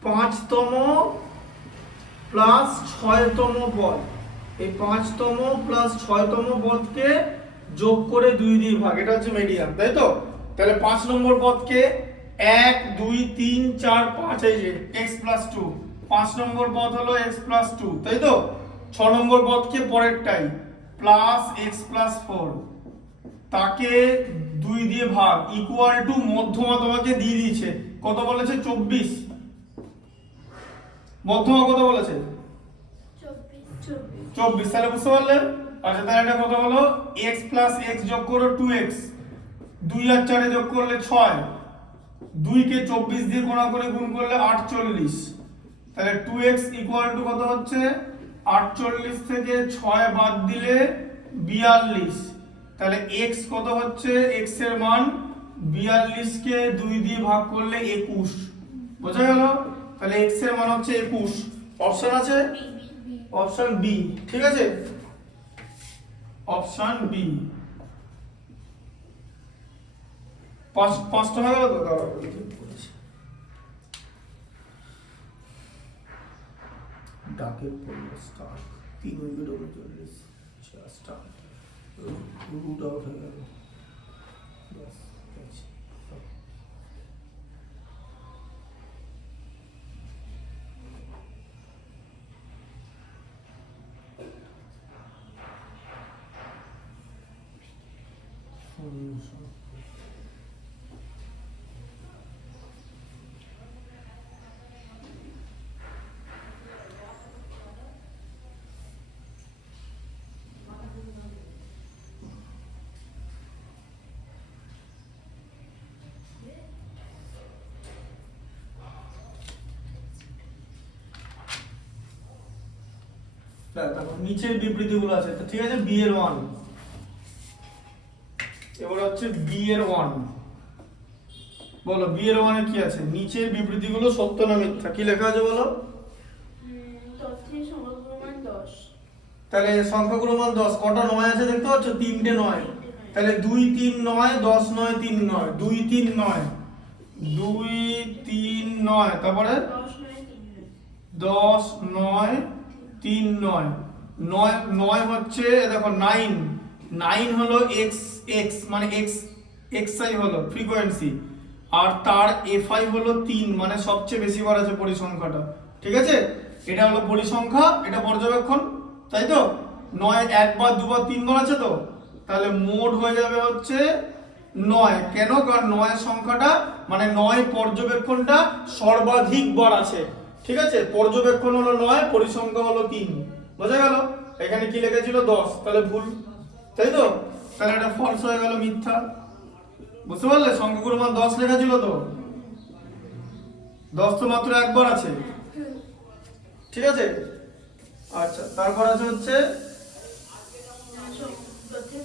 5তম প্লাস 6তম পদ, এই 5তম প্লাস 6তম পদকে যোগ করে 2 দিয়ে ভাগ, এটা হচ্ছে মিডিয়ান, তাই তো? তাহলে 5 নম্বর পদকে 1 2 3 4 5, এই যে x plus 2, 5 নম্বর পদ হলো x plus 2, তাই তো? 6 নম্বর পদকে পরেরটাই প্লাস x plus 4, তাকে 2 দিয়ে ভাগ, ইকুয়াল টু মধ্যমা তোমাকে দিয়ে দিয়েছে কত বলেছে? 24। মধ্যমা কত বলেছে? 24। তাহলে বুঝতে পারলে? আচ্ছা, তাহলে এটা কত হলো? x plus x যোগ করো 2x, 2 আর 4 এ যোগ করলে 6, 2 কে 24 দিয়ে কোণাকুণি গুণ করলে 48, তাহলে 2x ইকুয়াল টু কত হচ্ছে? 48 থেকে 6 বাদ দিলে 42, তাহলে x কত হচ্ছে? x এর মান 42 কে 2 দিয়ে ভাগ করলে 21। বোঝা গেল? তাহলে x এর মান হচ্ছে 21। অপশন আছে অপশন বি। ঠিক আছে, অপশন বি। পাঁচটা হয়ে গেল তো? ডাকের পড়লো star 3 wicket 39, star Root out হয়ে গেল। বাস তারপর নিচের বিবৃতিগুলো আছে, তো ঠিক আছে, বি এর 1, এবার হচ্ছে বি এর 1। বলো বি এর 1 এ কি আছে? নিচের বিবৃতিগুলো সত্য না মিথ্যা, কি লেখা আছে বলো? তথ্যের সংখ্যাগুলোর মান 10। তাহলে সংখ্যাগুলোর মান 10, কটা 9 আছে দেখতে পাচ্ছ? 3টে 9, তাহলে 2 3 9 10 9 3 9, 2 3 9 2 3 9, তারপরে 10 9 3 9 9 9 হচ্ছে দেখো 9 9 হলো এক্স এক্স মানে এক্স এক্সআই হলো ফ্রিকোয়েন্সি, আর তার এফআই হলো 3 মানে সবচেয়ে বেশি বার আছে পরিসংখ্যাটা। ঠিক আছে, এটা হলো পরিসংখ্যা, এটা পর্যবেক্ষণ, তাই তো। 9 একবার দুবার তিনবার আছে তো, তাহলে মোট হয়ে যাবে হচ্ছে 9। কেন? কারণ 9 সংখ্যাটা মানে 9 পর্যবেক্ষণটা সর্বাধিক বার আছে। ঠিক আছে, পর্যবেক্ষণ হলো 9, পরিসংখ্যা হলো 3। বোঝা গেল? এখানে কি লেখা ছিল 10, তাহলে ভুল, তাই তো। তাহলে এটা ফলস হয়ে গেল, মিথ্যা। বুঝতে পারলে? সংখ্যাগুলোর মান 10 লেখা ছিল তো, 10 তো মাত্র একবার আছে। ঠিক আছে, আচ্ছা তারপর আছে হচ্ছে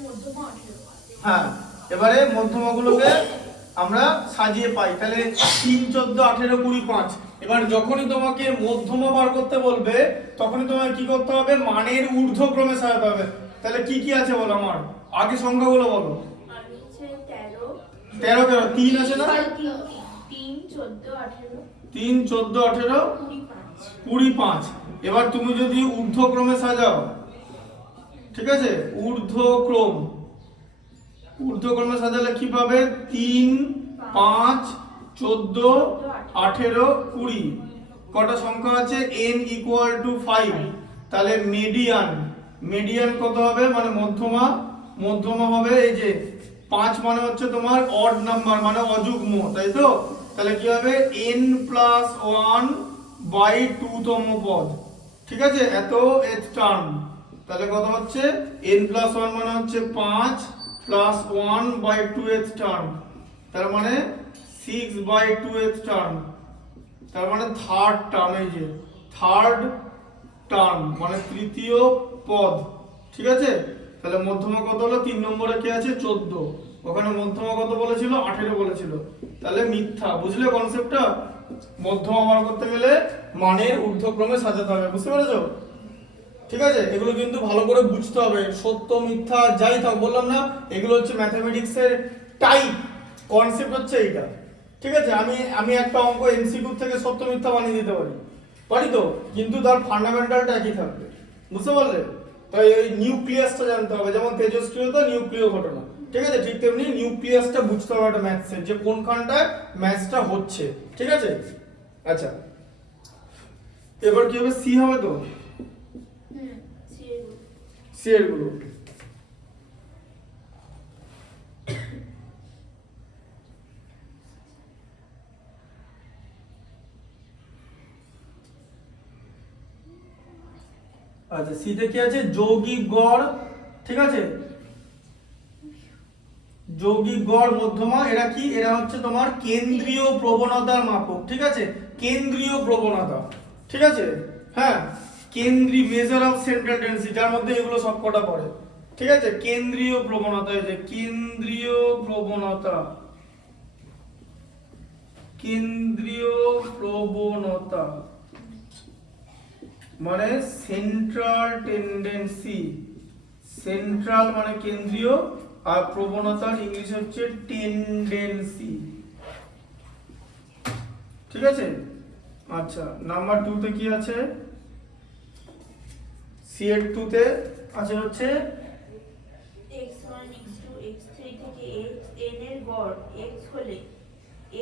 মধ্যমা 18। হ্যাঁ, এবারে মধ্যমাগুলোকে আমরা সাজিয়ে পাই। তাহলে 3, 14, 18, 20, 5। এবার যখনই তোমাকে মধ্যমা বার করতে বলবে তখনই তোমাকে কি করতে হবে? মানের ঊর্ধ্বক্রমে সাজাতে হবে। তাহলে কি কি আছে বলো, আমার আগে সংখ্যাগুলো বলো। আর হচ্ছে 13 13 কেন? 3 আছে না? 3 14 18 3, 14, 18, 25। 25। এবার তুমি যদি ঊর্ধ্বক্রমে সাজাও, ঠিক আছে, ঊর্ধ্বক্রমে সাজালে কি পাবে? 3, 5, 14, 18, 20। কটা সংখ্যা আছে? n = 5। তাহলে মিডিয়ান কত হবে? মানে মধ্যমা হবে এই যে 5 মানে হচ্ছে তোমার অড নাম্বার মানে অযুগ্ম, তাই তো। তাহলে কি হবে? n + 1/2 তম পদ। ঠিক আছে, এত এর টার্ম। তাহলে কত হচ্ছে? n + 1 মানে হচ্ছে 5 + 1/2 টার্ম, তার মানে 6/2 টার্ম, তার মানে থার্ড টার্ম, এই যে থার্ড টার্ম মানে তৃতীয় পদ। ঠিক আছে, তাহলে মধ্যমা কত হলো? 3 নম্বরে কি আছে? 14। ওখানে মধ্যমা কত বলেছিল? 18 বলেছিল, তাহলে মিথ্যা। বুঝলে কনসেপ্টটা? মধ্যমা বার করতে গেলে মানের ঊর্ধ্বক্রমে সাজাতে হবে। বুঝতে পেরেছো? ঠিক আছে, এগুলো কিন্তু ভালো করে বুঝতে হবে। সত্য মিথ্যা যাই থাক, বললাম না, এগুলো হচ্ছে ম্যাথমেটিক্সের টাইপ, কনসেপ্ট হচ্ছে এইটা। ঠিক আছে, আমি একটা অঙ্ক এমসিকিউ থেকে সত্য মিথ্যা বানিয়ে দিতে পারি তো, কিন্তু তার ফান্ডামেন্টালটা একই থাকবে। বুঝতে পারলে? তাই এই নিউক্লিয়াসটা জানতে হবে, যেমন তেজস্ক্রিয়তা নিউক্লিয় ঘটনা। ঠিক আছে, ঠিক তেমনি নিউক্লিয়াসটা বুঝতে হবে একটা ম্যাথসের, যে কোনখানটায় ম্যাথসটা হচ্ছে। ঠিক আছে, আচ্ছা এবার কি হবে? সি হবে তো, সি এর গুলো। আচ্ছা, সিতে কি আছে? যৌগিক গড়। ঠিক আছে, যৌগিক গড়, মধ্যমা, এরা কি? এরা হচ্ছে তোমার কেন্দ্রীয় প্রবণতার মাপক। ঠিক আছে, কেন্দ্রীয় প্রবণতা। ঠিক আছে, হ্যাঁ, কেন্দ্রীয় মেজার অফ সেন্ট্রাল টেন্ডেন্সি, যার মধ্যে এগুলো সবকটা পড়ে। ঠিক আছে, কেন্দ্রীয় প্রবণতা, এই যে কেন্দ্রীয় প্রবণতা, কেন্দ্রীয় প্রবণতা মানে সেন্ট্রাল টেন্ডেন্সি। সেন্ট্রাল মানে কেন্দ্রীয়, আর প্রবণতার ইংলিশ হচ্ছে টেন্ডেন্সি। ঠিক আছে, আচ্ছা নাম্বার 2 তে কি আছে? সি এর 2 তে আছে হচ্ছে x1 x2 x3 থেকে xn এর গড় x হলে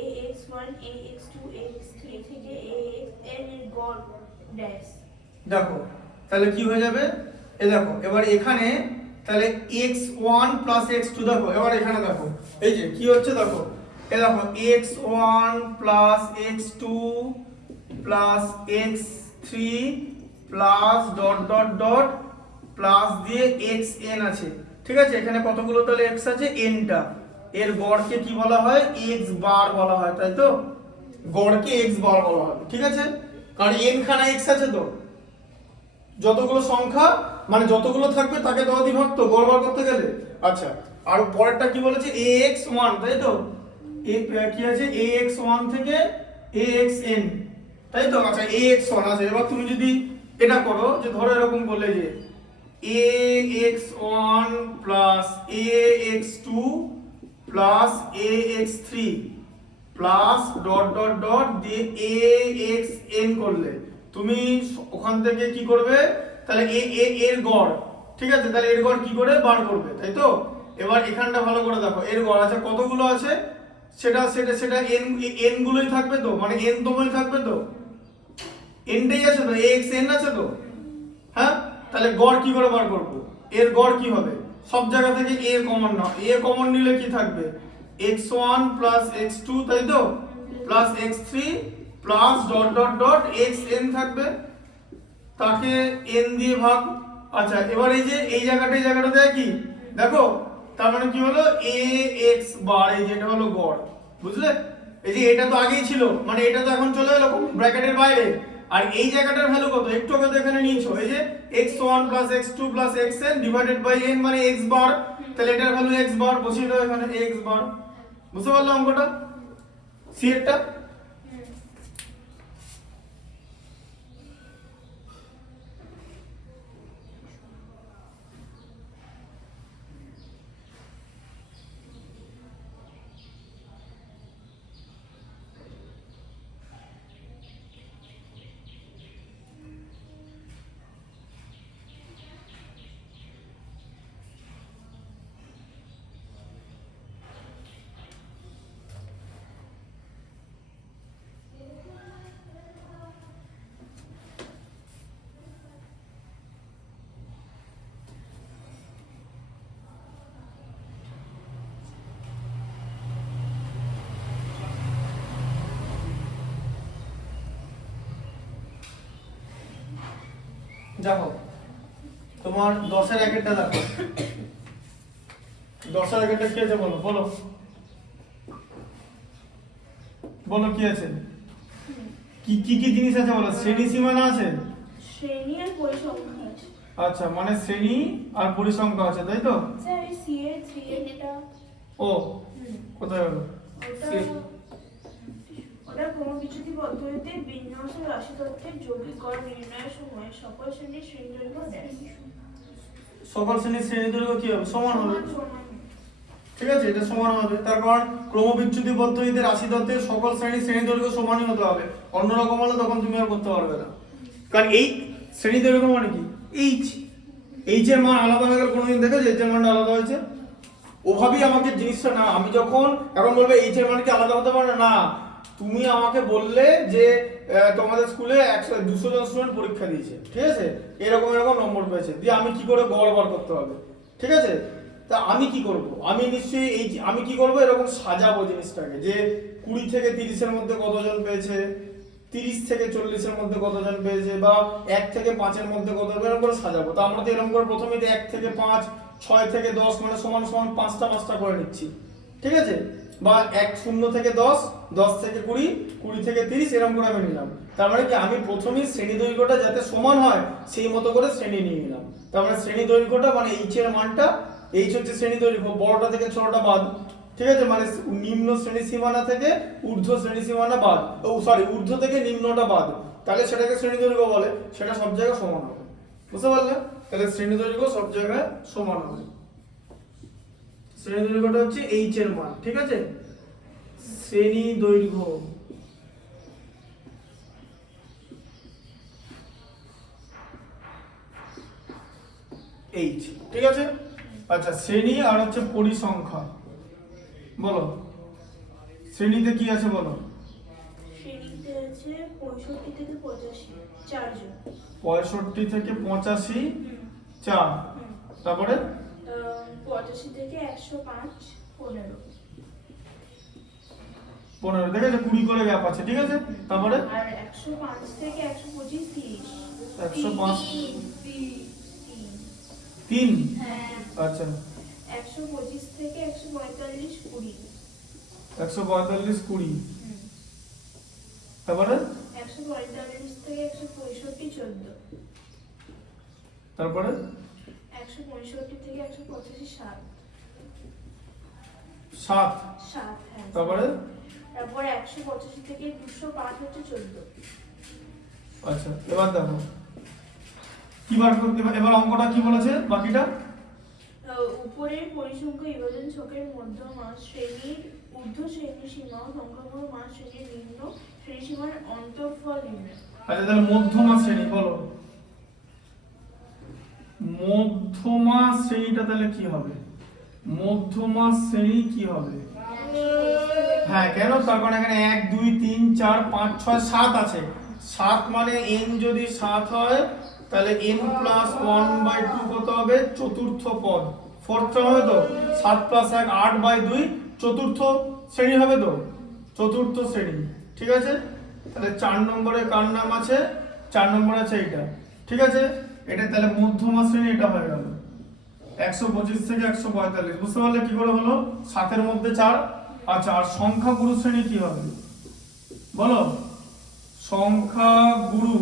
ax1 ax2 ax3 থেকে axn এর গড় ড্যাশ। দেখো তাহলে কি হয়ে যাবে? দেখো এবার এখানে তাহলে x1 + x2, দেখো এবার এখানে দেখো এই যে কি হচ্ছে, দেখো দেখো x1 + x2 + x3 plus dot dot dot plus দিয়ে xn আছে। ঠিক আছে, এখানে কতগুলো তাহলে x আছে? nটা। এর গড়কে কি বলা হয়? x বার বলা হয়, তাই তো। গড়কে x বার বলা হয়। ঠিক আছে, কারণ n খানা x আছে তো, যতগুলো সংখ্যা মানে যতগুলো থাকবে তাকে তত বিভক্ত গড় বার করতে গেলে। আচ্ছা, আর পরেরটা কি বলেছে? ax1, তাই তো। কি আছে? ax1 থেকে axn, তাই তো। আচ্ছা ax1 আছে। এবার তুমি যদি এটা করো, যে ধরো এরকম বললে যে ax1 + ax2 + ax3 plus dot dot dot দিয়ে axn করলে তুমি ওখান থেকে কি করবে? তাহলে এর গড় ঠিক আছে, তাহলে এর গড় কি করে বার করবে, তাই তো? এবার এখানটা ভালো করে দেখো, এর গড় আছে কতগুলো আছে, সেটা সেটা সেটা এন এন গুলোই থাকবে তো, মানে এন তমই থাকবে তো, এনটাই আছে তো, এক্স এন আছে তো, হ্যাঁ? তাহলে গড় কি করে বার করব? এর গড় কি হবে? সব জায়গা থেকে a common now, a common নিলে কি থাকবে, x1 প্লাস x2, তাই তো, plus x3 plus dot dot dot xn থাকবে, তাকে n দিয়ে ভাগ। আচ্ছা, এবার এই যে এই জায়গাটা দেয় কি দেখো, তার মানে কি হলো a x বার, এই যেটা হলো গড়, বুঝলে? এই যে এটা তো আগেই ছিল, মানে এটা তো এখন চলে এলো ব্র্যাকেটের বাইরে, আর এই জায়গাটার ভ্যালু কত একটু আগে তো এখানে নিয়েছো, এই যে x1 x2 xn divided by n মানে x বার, তাহলে এটার ভ্যালু x বার, বসিয়ে দাও এখানে x বার। বুঝতে পারলে অঙ্কটা, সি এরটা? দেখো তোমার 10 এর একেরটা দেখো, 10 এর একেরটা কি আছে বলো, বলো বলো কি আছে, কি কি কি জিনিস আছে বলো, শ্রেণী সীমানা আছে, শ্রেণী আর পরিসংখ্যা আছে। আচ্ছা, মানে শ্রেণী আর পরিসংখ্যা আছে, তাই তো? স্যার এই সি এর 3 এটা ও কোথায় হলো? ওটা ক্রমবিচ্যুতি পদ্ধতিতে বিন্যাস ও রাশি তত্ত্বের যৌগিক গড় নির্ণয়ের সময় সকল শ্রেণীর শ্রেণী দৈর্ঘ্য দেয়। সকল শ্রেণীর শ্রেণী দৈর্ঘ্য কি হবে, সমান হবে, সমান। ঠিক আছে, এটা সমান হবে। তার কারণ ক্রমবিচ্যুতি পদ্ধতিতে রাশি তত্ত্বের সকল শ্রেণীর শ্রেণী দৈর্ঘ্য সমানই হতে হবে, অন্যরকম হলে তখন তুমি আর করতে পারবে না। কারণ এই শ্রেণী দৈর্ঘ্য মানে কি, এইচ, এইচ এর মান আলাদা হয়ে গেল, কোনোদিন দেখেছো এইচ এর মানটা আলাদা হয়েছে? ওভাবেই আমাকে জিনিসটা, না আমি যখন এখন বলবে এইচ এর মান কি আলাদা হতে পারে না, তুমি আমাকে বললে যে তোমাদের স্কুলে 200 জন স্টুডেন্ট পরীক্ষা দিয়েছে, ঠিক আছে, এরকম এরকম নম্বর পেয়েছে, দিয়ে আমি কি করে গড় বার করতে হবে, ঠিক আছে? তা আমি কি করব, আমি নিশ্চয়ই আমি কি করব, এরকম সাজাবো জিনিসটাকে, যে 20 থেকে 30 এর মধ্যে কতজন পেয়েছে, 30 থেকে 40 এর মধ্যে কতজন পেয়েছে, বা 1 থেকে 5 এর মধ্যে কতজন, এরকম করে সাজাবো। তো আমরা তো এরকম করে প্রথমে 1 থেকে 5, 6 থেকে 10 মানে সমান সমান 5টা করে নিচ্ছি, ঠিক আছে, বা 0 থেকে 10, 10 থেকে 20, 20 থেকে 30 এরকম করে আমি নিলাম। তার মানে কি আমি প্রথমেই শ্রেণী দৈর্ঘ্যটা যাতে সমান হয় সেই মতো করে শ্রেণী নিয়ে নিলাম। তার মানে শ্রেণী দৈর্ঘ্যটা মানে এইচ এর মানটা, এইচ হচ্ছে শ্রেণী দৈর্ঘ্য, বড়টা থেকে ছোটটা বাদ, ঠিক আছে, মানে নিম্ন শ্রেণী সীমানা থেকে ঊর্ধ্ব শ্রেণী সীমানা বাদ, ঊর্ধ্ব থেকে নিম্নটা বাদ, তাহলে সেটাকে শ্রেণী দৈর্ঘ্য বলে, সেটা সব জায়গায় সমান হবে। বুঝতে পারলে? তাহলে শ্রেণী দৈর্ঘ্য সব জায়গায় সমান হবে, শ্রেণী দৈর্ঘ্যটা হচ্ছে এইচ এর মান, ঠিক আছে, শ্রেণী দৈর্ঘ্য এইচ, ঠিক আছে। আচ্ছা, শ্রেণী আর হচ্ছে পরিসংখ্যা, বলো শ্রেণীতে কি আছে বলো? শ্রেণীতে আছে 65 থেকে 85 চারজন, 65 থেকে 85 4, তারপরে 85 থেকে 105 15, 15 থেকে 20 করে গ্যাপ আছে, ঠিক আছে, তারপরে আর 105 থেকে 125 30, 105 3, 3, হ্যাঁ, আচ্ছা 125 থেকে 145 20, 145 20, তারপরে 145 থেকে 165 14, তারপরে 165 থেকে 185 7, 7, 7, হ্যাঁ, তারপরে 185 থেকে 205 হচ্ছে 14। আচ্ছা, এবার দেখো কি বার করতে, এবার অঙ্কটা কি বলেছে বাকিটা, উপরের পরিসংখ্যা বিভাজন ছকের মধ্যমা শ্রেণীর ঊর্ধ্ব শ্রেণী সীমা ও সংখ্যাগুলো মা শ্রেণীর নিম্ন শ্রেণী সীমার অন্তর্ফল নির্ণয়। আচ্ছা তাহলে মধ্যমা শ্রেণী বলো, মধ্যমা শ্রেণীটা তাহলে কি হবে? মধ্যমা শ্রেণী কি হবে? হ্যাঁ, কেন? তার কারণ এখানে 1 2 3 4 5 6 7 আছে। 7 মানে n যদি 7 হয় তাহলে n প্লাস 1/2 কত হবে? চতুর্থ পদ, ফোর্থ হবে তো। 7 প্লাস 1 8/2 চতুর্থ শ্রেণী হবে তো, চতুর্থ শ্রেণী। ঠিক আছে, তাহলে 4 নম্বরে কার নাম আছে? 4 নম্বরে আছে এটা। ঠিক আছে, এটা তাহলে মধ্যমা শ্রেণী এটা হয়ে গেল 125 থেকে 145। বুঝতে পারলে কি করে হলো? 7 এর মধ্যে 4। আচ্ছা, আর সংখ্যা গুরু শ্রেণী কি হবে বলো? সংখ্যা গুরু,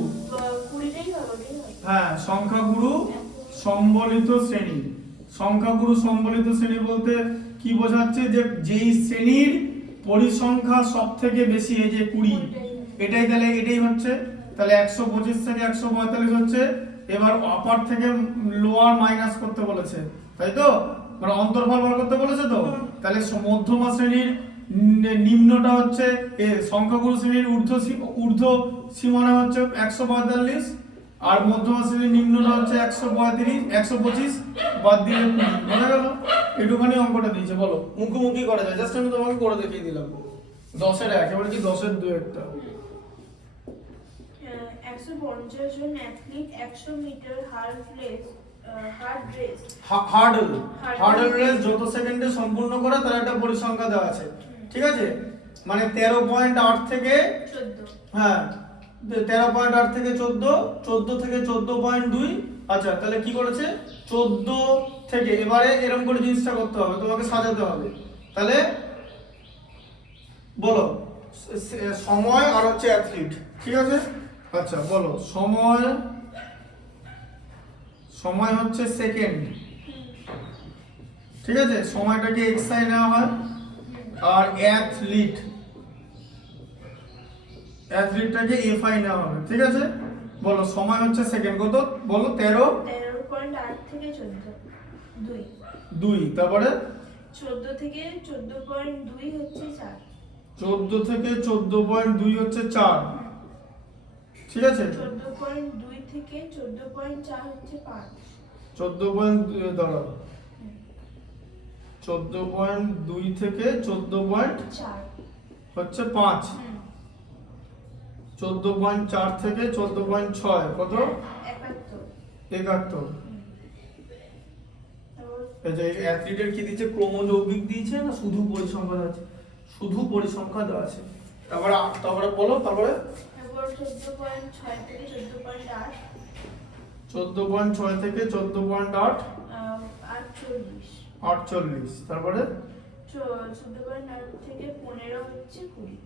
20টাই হবে। হ্যাঁ, সংখ্যা গুরু সম্বলিত শ্রেণী। সংখ্যা গুরু সম্বলিত শ্রেণী বলতে কি বোঝাচ্ছে? যে যেই শ্রেণীর পরিসংখ্যা সব থেকে বেশি, এই যে 20, এটাই তাহলে এটাই হচ্ছে। তাহলে 125 থেকে 145 হচ্ছে। এবার আপার থেকে লোয়ার মাইনাস করতে বলেছে, তাই তো? মানে অন্তর্ফল বার করতে বলেছে তো। তাহলে মধ্যমা শ্রেণীর নিম্নটা হচ্ছে সংখ্যাগুরু শ্রেণীর ঊর্ধ্ব সীমানা হচ্ছে 145, আর মধ্যমা শ্রেণীর নিম্নটা হচ্ছে 135 125, বাদ দিয়ে 20। বোঝা গেল? একটুখানি অঙ্কটা দিয়েছে, বলো মুখোমুখি করা যায়। জাস্ট আমি তোমাকে করে দেখিয়ে দিলাম। 10-এর 1 এবার কি 10-এর 2 একটা। 150 জন অ্যাথলিট 100 মিটার হার্ডল রেস যত সেকেন্ডে সম্পূর্ণ করে তার একটা পরিসংখ্যা দেওয়া আছে। ঠিক আছে, মানে 13.8 থেকে 14, হ্যাঁ 13.8 থেকে 14, 14 থেকে 14.2। আচ্ছা, তাহলে কি করেছে? 14 থেকে, এবারে এরকম করে জিনিসটা করতে হবে, তোমাকে সাজাতে হবে। তাহলে বলো সময় আর হচ্ছে অ্যাথলিট। ঠিক আছে, আচ্ছা বলো সময় হচ্ছে সেকেন্ড। ঠিক আছে, সময়টাকে এক্সআই নেওয়া হয়। আর অ্যাথলিটটাকে এফআই নেওয়া হবে। ঠিক আছে, বলো সময় হচ্ছে সেকেন্ড কত? বলো 13.8 থেকে 14, 2। তারপরে 14 থেকে 14.2 হচ্ছে 4, 14 থেকে 14.2 হচ্ছে 4। ঠিক আছে, 14.2 থেকে 14.4 হচ্ছে 5, 14.2 দাঁড়াও, 14.2 থেকে 14.4 হচ্ছে 5, 14.4 থেকে 14.6 কত? 71। এই যে অ্যাথলিটের কি দিয়েছে? ক্রমযৌগিক দিয়েছে না শুধু পরিসংখ্যা আছে? শুধু পরিসংখ্যা দেওয়া আছে। তারপরে বলো, তারপরে 14.6 থেকে 14.8, 14.6 থেকে 14.8 48। তারপরে 14.8 থেকে 15 হচ্ছে 20,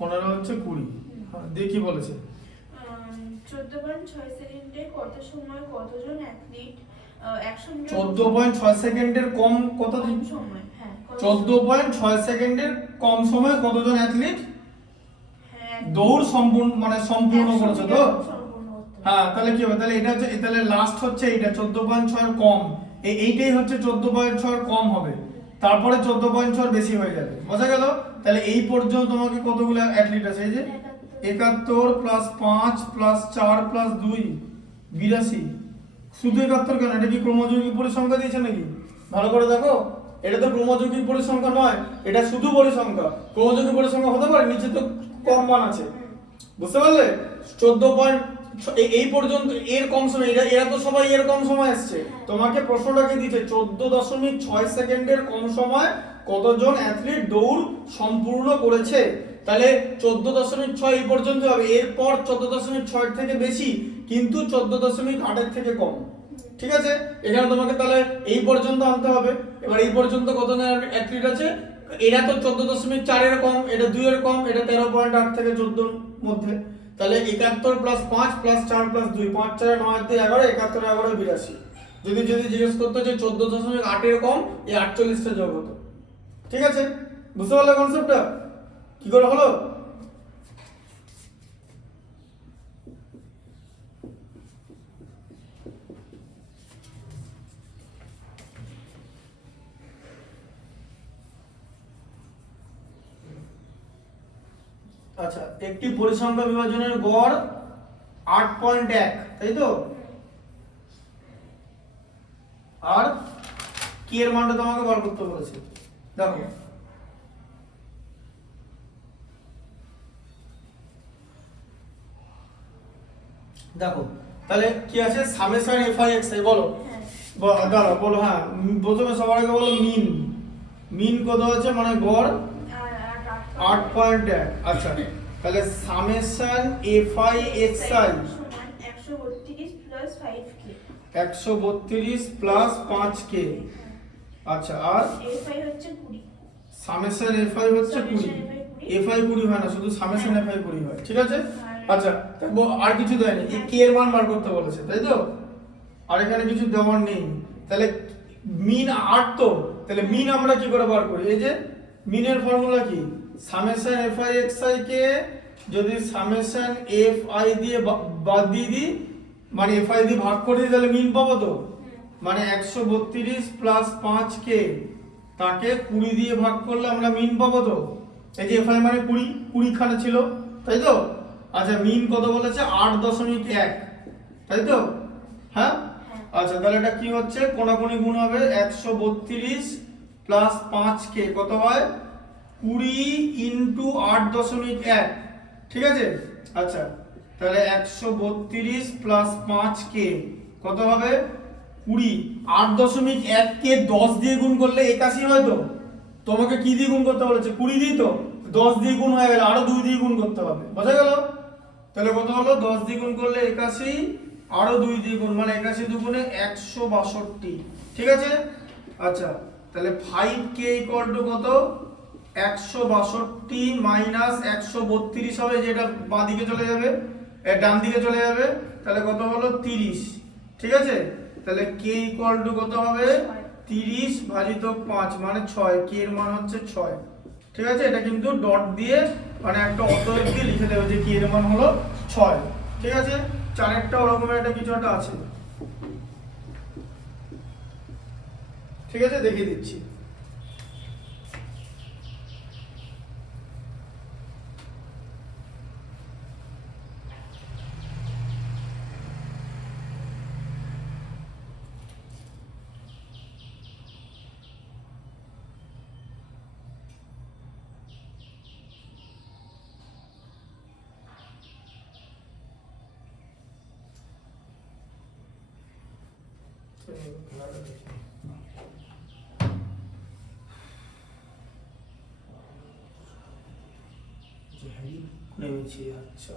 15 হচ্ছে 20। দেখি বলেছে 14.6 সেকেন্ডে কত সময় কতজন অ্যাথলিট 100 মিটার 14.6 সেকেন্ডের কম কত দিন? সময়, হ্যাঁ 14.6 সেকেন্ডের কম সময়ে কতজন অ্যাথলিট হ্যাঁ দৌড় সম্পূর্ণ করেছে তো? সম্পূর্ণ করতে হবে। হ্যাঁ, তাহলে কি হবে? তাহলে এটা হচ্ছে, তাহলে লাস্ট হচ্ছে এইটা 14.6 এর কম, এইটাই হচ্ছে 14.6 এর কম হবে। তারপরে 14.6 বেশি হয়ে যাবে। বোঝা গেল? তাহলে এই পর্যন্ত তোমাকে কতগুলো অ্যাথলিট আছে? এই যে 71 প্লাস 5 প্লাস 4 প্লাস 2 82। শুধু 71 কেন? এটা কি ক্রমযৌগিক পরিসংখ্যা দিয়েছে নাকি? ভালো করে দেখো, এটা তো ক্রমযৌগিক পরিসংখ্যা নয়, এটা শুধু পরিসংখ্যা। ক্রমযৌগিক পরিসংখ্যা হতে পারে, নিচে তো কম মান আছে। বুঝতে পারলে? 14. এই পর্যন্ত এর কম সময়, এরা তো সবাই এর কম সময় আসছে। তোমাকে প্রশ্নটাকে দিয়েছে 14.6 সেকেন্ডের কম সময় কতজন অ্যাথলিট দৌড় সম্পূর্ণ করেছে। তাহলে 14.6 এই পর্যন্ত হবে। এরপর 14.6 থেকে বেশি, কিন্তু 14.8 এর থেকে কম। ঠিক আছে, এখানে তোমাকে তাহলে এই পর্যন্ত আনতে হবে। এবার এই পর্যন্ত কতজন অ্যাথলিট আছে? এরা তো 14.4 এর কম, এটা 2 এর কম, এটা 13.8 থেকে 14 এর মধ্যে। তাহলে 71 প্লাস 5 প্লাস 4 প্লাস 2, 5 4 9 2 11, 71 11 82। যদি জিজ্ঞেস করতো যে 14.8 এর কম, এই 48টা যোগ হতো। ঠিক আছে, বুঝতে পারলে কনসেপ্টটা কি করে হলো? আচ্ছা, একটি পরিসংখ্যা বিভাজনের গড় 8.1, তাই তো? কি এর মানটা তোমাকে বার করতে বলেছে। দেখো দেখো তাহলে কি আছে সামেশন এফআই এক্সআই বলো দাঁড়াও বলো। হ্যাঁ প্রথমে সবার আগে বলো মিন। মিন কত হচ্ছে মানে গড় 8.1। আচ্ছা তাহলে summation FI XI 132 plus 5k। আচ্ছা আর এফআই হচ্ছে 20। সামেশন এফআই হচ্ছে 20। এফআই 20 হয় না, শুধু সামেশন এফআই 20 হয়। ঠিক আছে। আচ্ছা আর কিছু দেয়নি, এই কে এর মান বার করতে বলেছে তাই তো, আর এখানে কিছু দেওয়ার নেই। তাহলে মিন 8 তো, তাহলে মিন আমরা কি করে বার করি? এই যে মিনের ফর্মুলা কি, সামেশন এফআই এক্সআই কে যদি সামেশন এফআই দিয়ে বাদ দিয়ে দিই মানে এফআই দিয়ে ভাগ করে দিই তাহলে মিন পাবো তো। মানে 132 প্লাস 5k তাকে 20 দিয়ে ভাগ করলে আমরা মিন পাবো তো। এই যে এফআই মানে 20 খানে ছিল তাই তো। আচ্ছা মিন কত বলেছে 8.1 তাই তো। হ্যাঁ আচ্ছা তাহলে এটা কি হচ্ছে কোণাকুণি গুণ হবে 132 প্লাস 5k কত হয় 20 ইন্টু 8.1। ঠিক আছে। আচ্ছা তাহলে 132 প্লাস 5k কত হবে 20। 8.1 কে 10 দিয়ে গুণ করলে 81 হয় তো। তোমাকে কি দিয়ে গুণ করতে বলেছে 20 দিয়ে, তো 10 দিয়ে গুণ হয়ে গেল, আরো 2 দিয়ে গুণ করতে হবে, বোঝা গেল। তাহলে কত হলো 10 দিয়ে গুণ করলে 81, আরো 2 দিয়ে গুণ মানে 81 দুগুণে 162। ঠিক আছে। আচ্ছা তাহলে 5k ইকুয়াল টু কত 162 মাইনাস 132 হবে, যেটা বাঁ দিকে চলে যাবে ডান দিকে চলে যাবে, তাহলে কত হলো 30। ঠিক আছে। তাহলে k ইকুয়াল টু কত হবে 30 ভাজিত 5 মানে 6, k এর মান হচ্ছে 6। ঠিক আছে। এটা কিন্তু ডট দিয়ে মানে একটা অতএব দিয়ে লিখে দেবে যে k এর মান হলো 6। ঠিক আছে। চারেরটা ওরকম একটা কিছু একটা আছে। ঠিক আছে দেখিয়ে দিচ্ছি। নেমেছি। আচ্ছা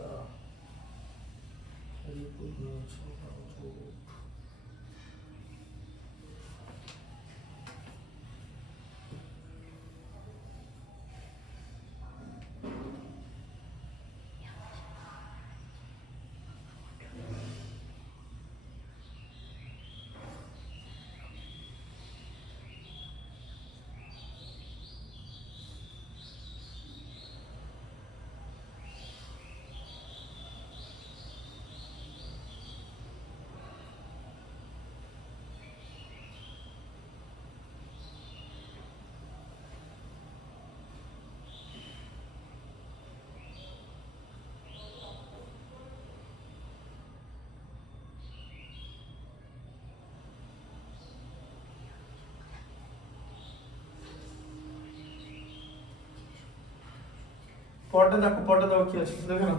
পড়াটা দেখো, পড়াটা দেখো কি আছে দেখো না,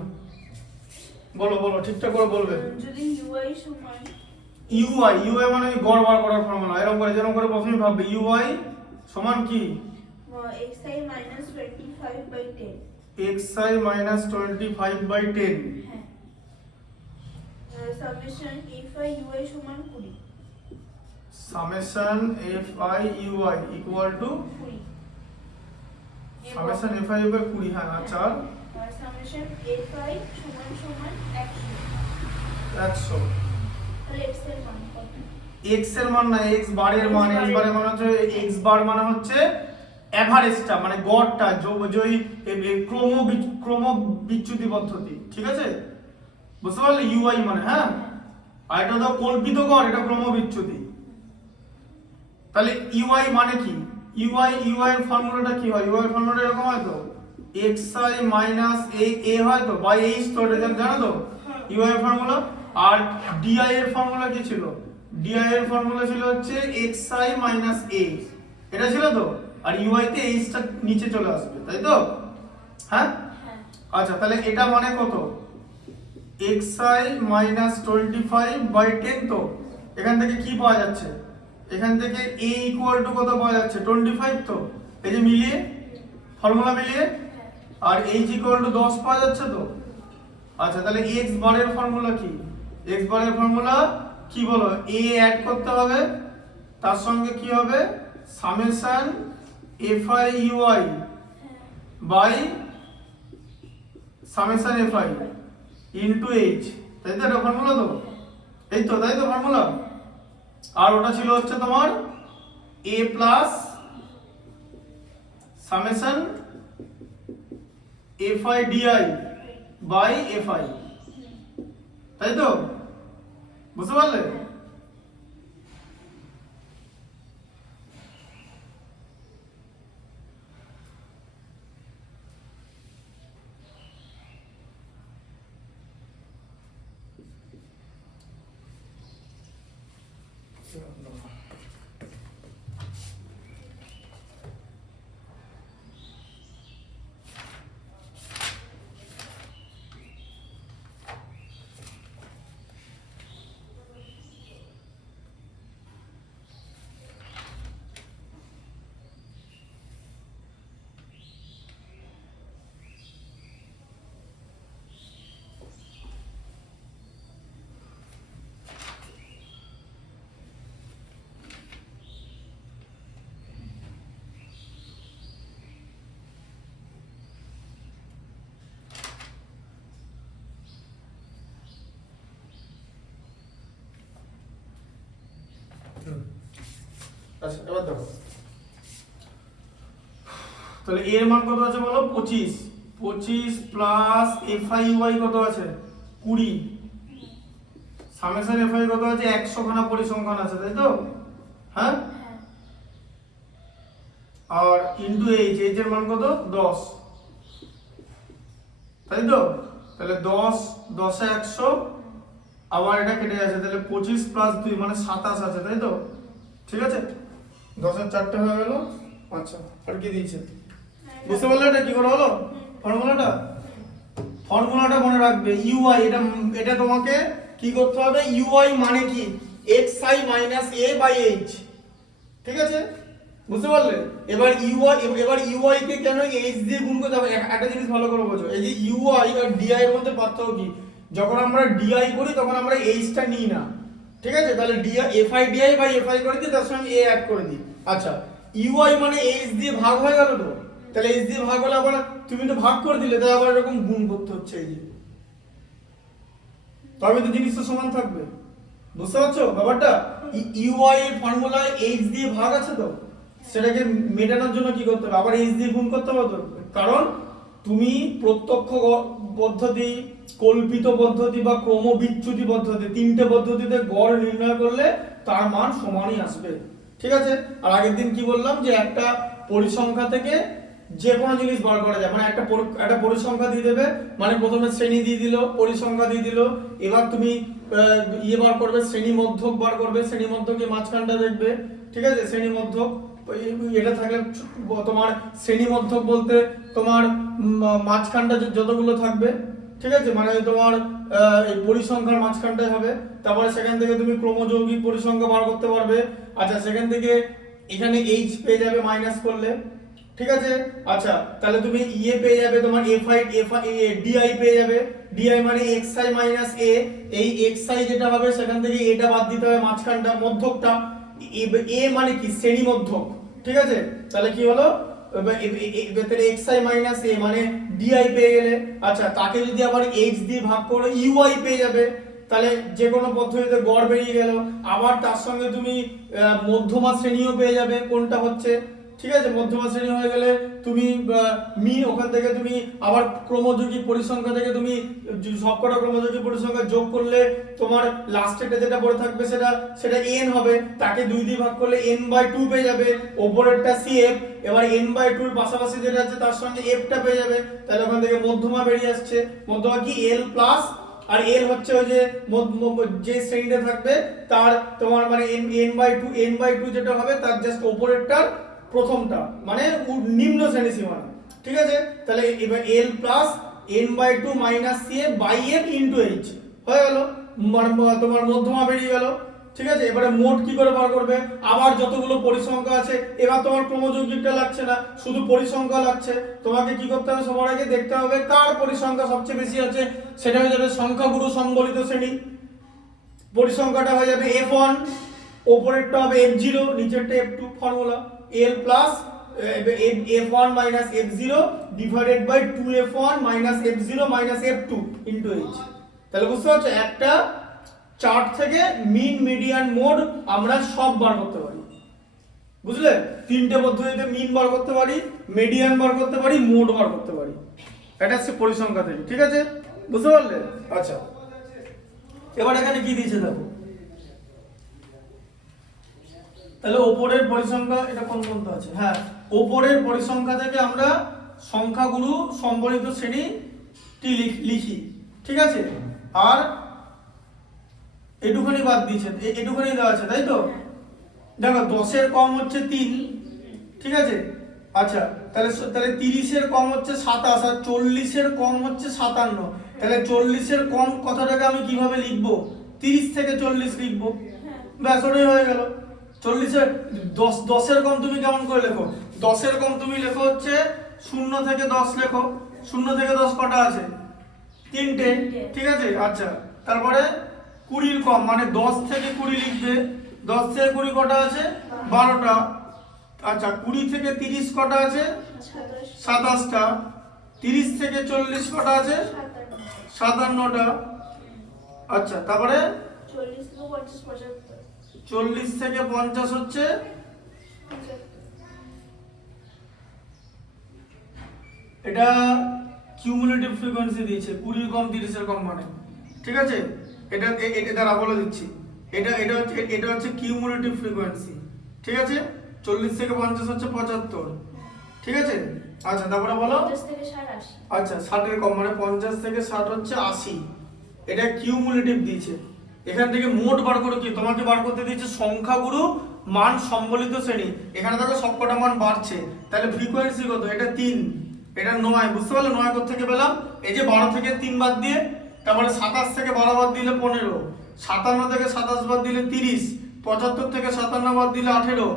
বলো বলো ঠিকঠাক করে বলবে। যদি ইউআই সমান ইউআই মানে গড় বার করার ফর্মুলা, এরকম করে যেরকম করে প্রথমে ভাববে ইউআই সমান কি xi minus 25/10 xi minus 25/10। হ্যাঁ সামেশন fi ui সমান 20। Summation fi ui equal to 20 summation fi ui 20। হ্যাঁ আচ্ছা আর সামেশন fi সমান সমান 100। তাহলে x এর মান কত? x এর মান না, x বারের মান। x বারের মান হচ্ছে x বার মানে হচ্ছে এভারেজটা মানে গড়টা, ক্রম বিচ্যুতি পদ্ধতি। ঠিক আছে বুঝতে পারলে ইউআই মানে। হ্যাঁ আর এটা তো কল্পিত গড়, এটা ক্রম বিচ্যুতি। তাহলে ইউআই মানে কি, ইউআই এর ফর্মুলাটা কি হয়, ইউআই এর ফর্মুলাটা এরকম হয় তো xi মাইনাস a হয় তো বাই h, তো এটা জানো তো ইউআই এর ফর্মুলা। আর ডিআই এর ফর্মুলা কি ছিল ডি আই এর ফর্মুলা ছিল হচ্ছে xi মাইনাস a, এটা ছিল তো, আর ইউআই তে h টা নিচে চলে আসবে, তাই তো? হ্যাঁ, হ্যাঁ আচ্ছা তাহলে এটা মানে কত, xi মাইনাস 25/10। তো এখান থেকে কি পাওয়া যাচ্ছে, এখান থেকে a ইকুয়াল টু কত পাওয়া যাচ্ছে, 25। তো এই যে মিলিয়ে, ফর্মুলা মিলিয়ে, আর h ইকুয়াল টু 10 পাওয়া যাচ্ছে। তো আচ্ছা তাহলে x বারের ফর্মুলা কি, x বারের ফর্মুলা কি বলো, a অ্যাড করতে হবে, তার সঙ্গে কি হবে, summation fi ui by summation fi into h, তাই তো? এটা ফর্মুলা তো, এই তো, তাই তো ফর্মুলা। আর ওটা ছিল হচ্ছে তোমার a plus summation fi di by fi, তাই তো? বুঝতে পারলে? আচ্ছা এবার দেখো, তাহলে এর মান কত আছে বলো, 25 প্লাস fi ui কত আছে, 20, সামেশন fi কত আছে, 100 খানা পরিসংখ্যান আছে, তাই তো? হ্যাঁ, আর ইনটু h, h এর মান কত, 10, তাই তো? তাহলে 10 10 এ 100, আবার এটা কেটে যাচ্ছে, তাহলে 25 প্লাস 2 মানে 27 আছে, তাই তো? ঠিক আছে, 10 এর 4টে হয়ে গেল। আচ্ছা আর কি দিয়েছে, বুঝতে পারলে এটা কি করে হলো ফর্মুলাটা? ফর্মুলাটা মনে রাখবে, ইউআই, এটা তোমাকে কি করতে হবে, ইউআই মানে কি, xi minus a by h, ঠিক আছে? বুঝতে পারলে? এবার ইউআই কে কেন h দিয়ে গুণ করতে হবে, একটা জিনিস ভালো করে বোঝো, এই যে ইউআই আর ডিআই এর মধ্যে পার্থক্য কি, যখন আমরা ডিআই করি তখন আমরা h টা নিই না, ঠিক আছে? তাহলে fi di বাই fi করে দিই, তার সঙ্গে a অ্যাড করে দিই। আচ্ছা ইউআই মানে h দিয়ে ভাগ হয়ে গেল, তো তাহলে h দিয়ে ভাগ হলে আবার তুমি তো ভাগ করে দিলে, তাই আবার এরকম গুণ করতে হচ্ছে, এই যে, তবে তো জিনিসটা সমান থাকবে। বুঝতে পারছো ব্যাপারটা? ইউআই এর ফর্মুলায় h দিয়ে ভাগ আছে, তো সেটাকে মেটানোর জন্য কি করতে হবে, আবার h দিয়ে গুণ করতে হবে। তো কারণ তুমি প্রত্যক্ষ পদ্ধতি, কল্পিত পদ্ধতি বা ক্রমবিচ্যুতি পদ্ধতি, তিনটে পদ্ধতিতে গড় নির্ণয় করলে তার মান সমানই আসবে, ঠিক আছে? আর আগের দিন কি বললাম, যে একটা পরিসংখ্যা থেকে যে কোনো জিনিস বার করা যায়, মানে একটা পরিসংখ্যা দিয়ে দেবে, মানে প্রথমে শ্রেণী দিয়ে দিল, পরিসংখ্যা দিয়ে দিল, এবার তুমি ইয়ে বার করবে, শ্রেণী মধ্যক বার করবে, শ্রেণী মধ্যকে মাঝখানটা দেখবে, ঠিক আছে? শ্রেণী মধ্যক এটা থাকলে তোমার শ্রেণী মধ্যক বলতে তোমার মাঝখানটা যতগুলো থাকবে, ঠিক আছে, মানে তোমার এই পরিসংখ্যার মাঝখানটাই হবে। তারপরে সেখান থেকে তুমি ক্রমযৌগিক পরিসংখ্যা বার করতে পারবে। আচ্ছা সেখান থেকে এখানে h পেয়ে যাবে মাইনাস করলে, ঠিক আছে? আচ্ছা তাহলে তুমি ইয়ে পেয়ে যাবে, তোমার fi di পেয়ে যাবে, di মানে xi মাইনাস a, এই xi যেটা হবে সেখান থেকে এটা বাদ দিতে হবে, মাঝখানটা মধ্যকটা, a মানে কি, শ্রেণী মধ্যক, ঠিক আছে? তাহলে কি হলো, ভেতরে xi মাইনাস a মানে di পেয়ে গেলে। আচ্ছা তাকে যদি আবার h দিয়ে ভাগ করো, ui পেয়ে যাবে, তাহলে যে কোনো পদ্ধতিতে গড় বেরিয়ে গেল। আবার তার সঙ্গে তুমি মধ্যমা শ্রেণীও পেয়ে যাবে, কোনটা হচ্ছে, ঠিক আছে? মধ্যমা শ্রেণী হয়ে গেলে তুমি ওখান থেকে তুমি আবার ক্রমযৌগিক পরিসংখ্যা থেকে তুমি সবকটা ক্রমযৌগিক পরিসংখ্যা যোগ করলে তোমার লাস্টেরটা যেটা পড়ে থাকবে সেটা n হবে, তাকে 2 দিয়ে ভাগ করলে n/2 পেয়ে যাবে, ওপরেরটা cf, এবার n/2 এর পাশাপাশি যেটা আছে তার সঙ্গে f টা পেয়ে যাবে, তাহলে ওখান থেকে মধ্যমা বেরিয়ে আসছে, মধ্যমা কি l প্লাস আর এল হচ্ছে ওই যে যে শ্রেণীটা থাকবে তার তোমার মানে n/2 যেটা হবে তার জাস্ট উপরেরটার প্রথমটা মানে নিম্ন শ্রেণী সীমানা, ঠিক আছে। তাহলে এবার l plus n/2 minus c by m into h হয়ে গেল, তোমার মধ্যমা বেরিয়ে গেল, ঠিক আছে। এবারে মোট কি করে বার করবে, আবার যতগুলো পরিসংখ্যা আছে, এবার তোমার ক্রমযৌগিকটা লাগছে না, শুধু পরিসংখ্যা লাগছে। তোমাকে কি করতে হবে, সবার আগে দেখতে হবে কার পরিসংখ্যা সবচেয়ে বেশি আছে, সেটা হয়ে যাবে সংখ্যাগুরু সম্বলিত শ্রেণী। পরিসংখ্যাটা হয়ে যাবে f1, উপরেরটা হবে f0, নিচেরটা f2, formula l plus f1 minus f0 divided by 2f1 minus f0 minus f2 into h। তাহলে বুঝতে পারছো, একটা চার্ট থেকে মিন, মিডিয়ান, মোড আমরা সব বার করতে পারি, বুঝলে। তিনটে পদ্ধতিতে মিন বার করতে পারি, মিডিয়ান বার করতে পারি, মোড বার করতে পারি। এটা হচ্ছে পরিসংখ্যা থেকে, ঠিক আছে, বুঝতে পারলে। আচ্ছা, এবার এখানে কি দিয়েছে দেখো, তাহলে ওপরের পরিসংখ্যা, এটা কোন পর্যন্ত আছে, হ্যাঁ, ওপরের পরিসংখ্যা থেকে আমরা সংখ্যাগুরু সম্বলিত শ্রেণীটি লিখি, ঠিক আছে। আর এটুখানি বাদ দিয়েছে, এটুখানি দেওয়া আছে, তাই তো। দেখো 10 এর কম হচ্ছে 3, ঠিক আছে। আচ্ছা, তাহলে 30 এর কম হচ্ছে 27 আর 40 এর কম হচ্ছে 57। তাহলে 40 এর কম কথাটাকে আমি কিভাবে লিখবো, 30 থেকে 40 লিখবো, ব্যাস ওটাই হয়ে গেল। 40 এর 10 এর কম তুমি কেমন করে লেখো, 10 এর কম তুমি লেখো হচ্ছে 0 থেকে 10 লেখো, 0 থেকে 10 কটা আছে, 3টে, ঠিক আছে। আচ্ছা, তারপরে 20 এর কম মানে 10 থেকে 20 লিখবে, 10 থেকে 20 কটা আছে, 12টা। আচ্ছা, 20 থেকে 30 কটা আছে, 27টা। 30 থেকে 40 কটা আছে, 57টা। আচ্ছা, তারপরে 40 থেকে 50 হচ্ছে, এটা কিউমুলেটিভ ফ্রিকোয়েন্সি দিয়েছে, 20 এর কম 30 এর কম মানে, ঠিক আছে। এটা দ্বারা বলে দিচ্ছি, এটা হচ্ছে কিউমুলেটিভ ফ্রিকোয়েন্সি, ঠিক আছে। 40 থেকে 50 হচ্ছে 75, ঠিক আছে। আচ্ছা, তারপরে বলো, আচ্ছা 60 এর কম মানে 50 থেকে 60 হচ্ছে 80, এটা কিউমুলেটিভ দিয়েছে। এখান থেকে মোট বার করে কি তোমাকে বার করতে দিয়েছে সংখ্যাগুরু মান সম্বলিত শ্রেণী। এখানে দেখো সবকটা মান বাড়ছে, তাহলে ফ্রিকোয়েন্সি কত, এটা 3, এটা 9, বুঝতে পারলে। 9 কোথা থেকে পেলাম, এই যে 12 থেকে 3 বাদ দিয়ে, তারপরে 27 থেকে 12 বাদ দিলে 15, 57 থেকে 27 বাদ দিলে 30, 75 থেকে 57 বাদ দিলে 18,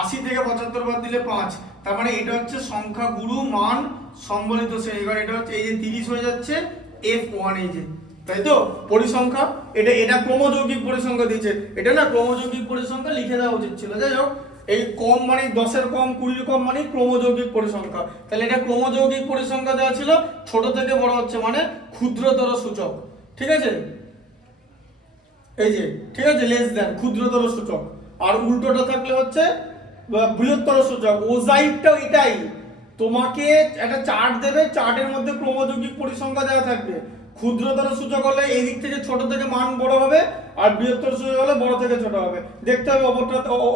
80 থেকে 75 বাদ দিলে 5। তার মানে এটা হচ্ছে সংখ্যাগুরু মান সম্বলিত শ্রেণী। এবার এটা হচ্ছে এই যে 30 হয়ে যাচ্ছে f1, এই যে, তাই তো পরিসংখ্যা। এটা ক্রমযৌগিক পরিসংখ্যা দিয়েছে, এটা না ক্রমযৌগিক পরিসংখ্যা লিখে দেওয়া উচিত ছিল। যাই হোক, এই কম মানে 10 এর কম 20 এর কম মানে ক্রমযৌগিক পরিসংখ্যা। তাহলে এটা ক্রমযৌগিক পরিসংখ্যা দেওয়া ছিল, ছোট থেকে বড় হচ্ছে মানে ক্ষুদ্রতর সূচক, ঠিক আছে, এই যে, ঠিক আছে, লেস দ্যান ক্ষুদ্রতর সূচক। আর উল্টোটা থাকলে হচ্ছে বৃহত্তর সূচক। ওজাইটটাও এটাই, তোমাকে একটা চার্ট দেবে, চার্টের মধ্যে ক্রমযৌগিক পরিসংখ্যা দেওয়া থাকবে। ক্ষুদ্রতর সূচক হলে এই দিক থেকে ছোট থেকে মান বড় হবে, আর বৃহত্তর সূচক হলে বড় থেকে ছোট হবে। দেখতে হবে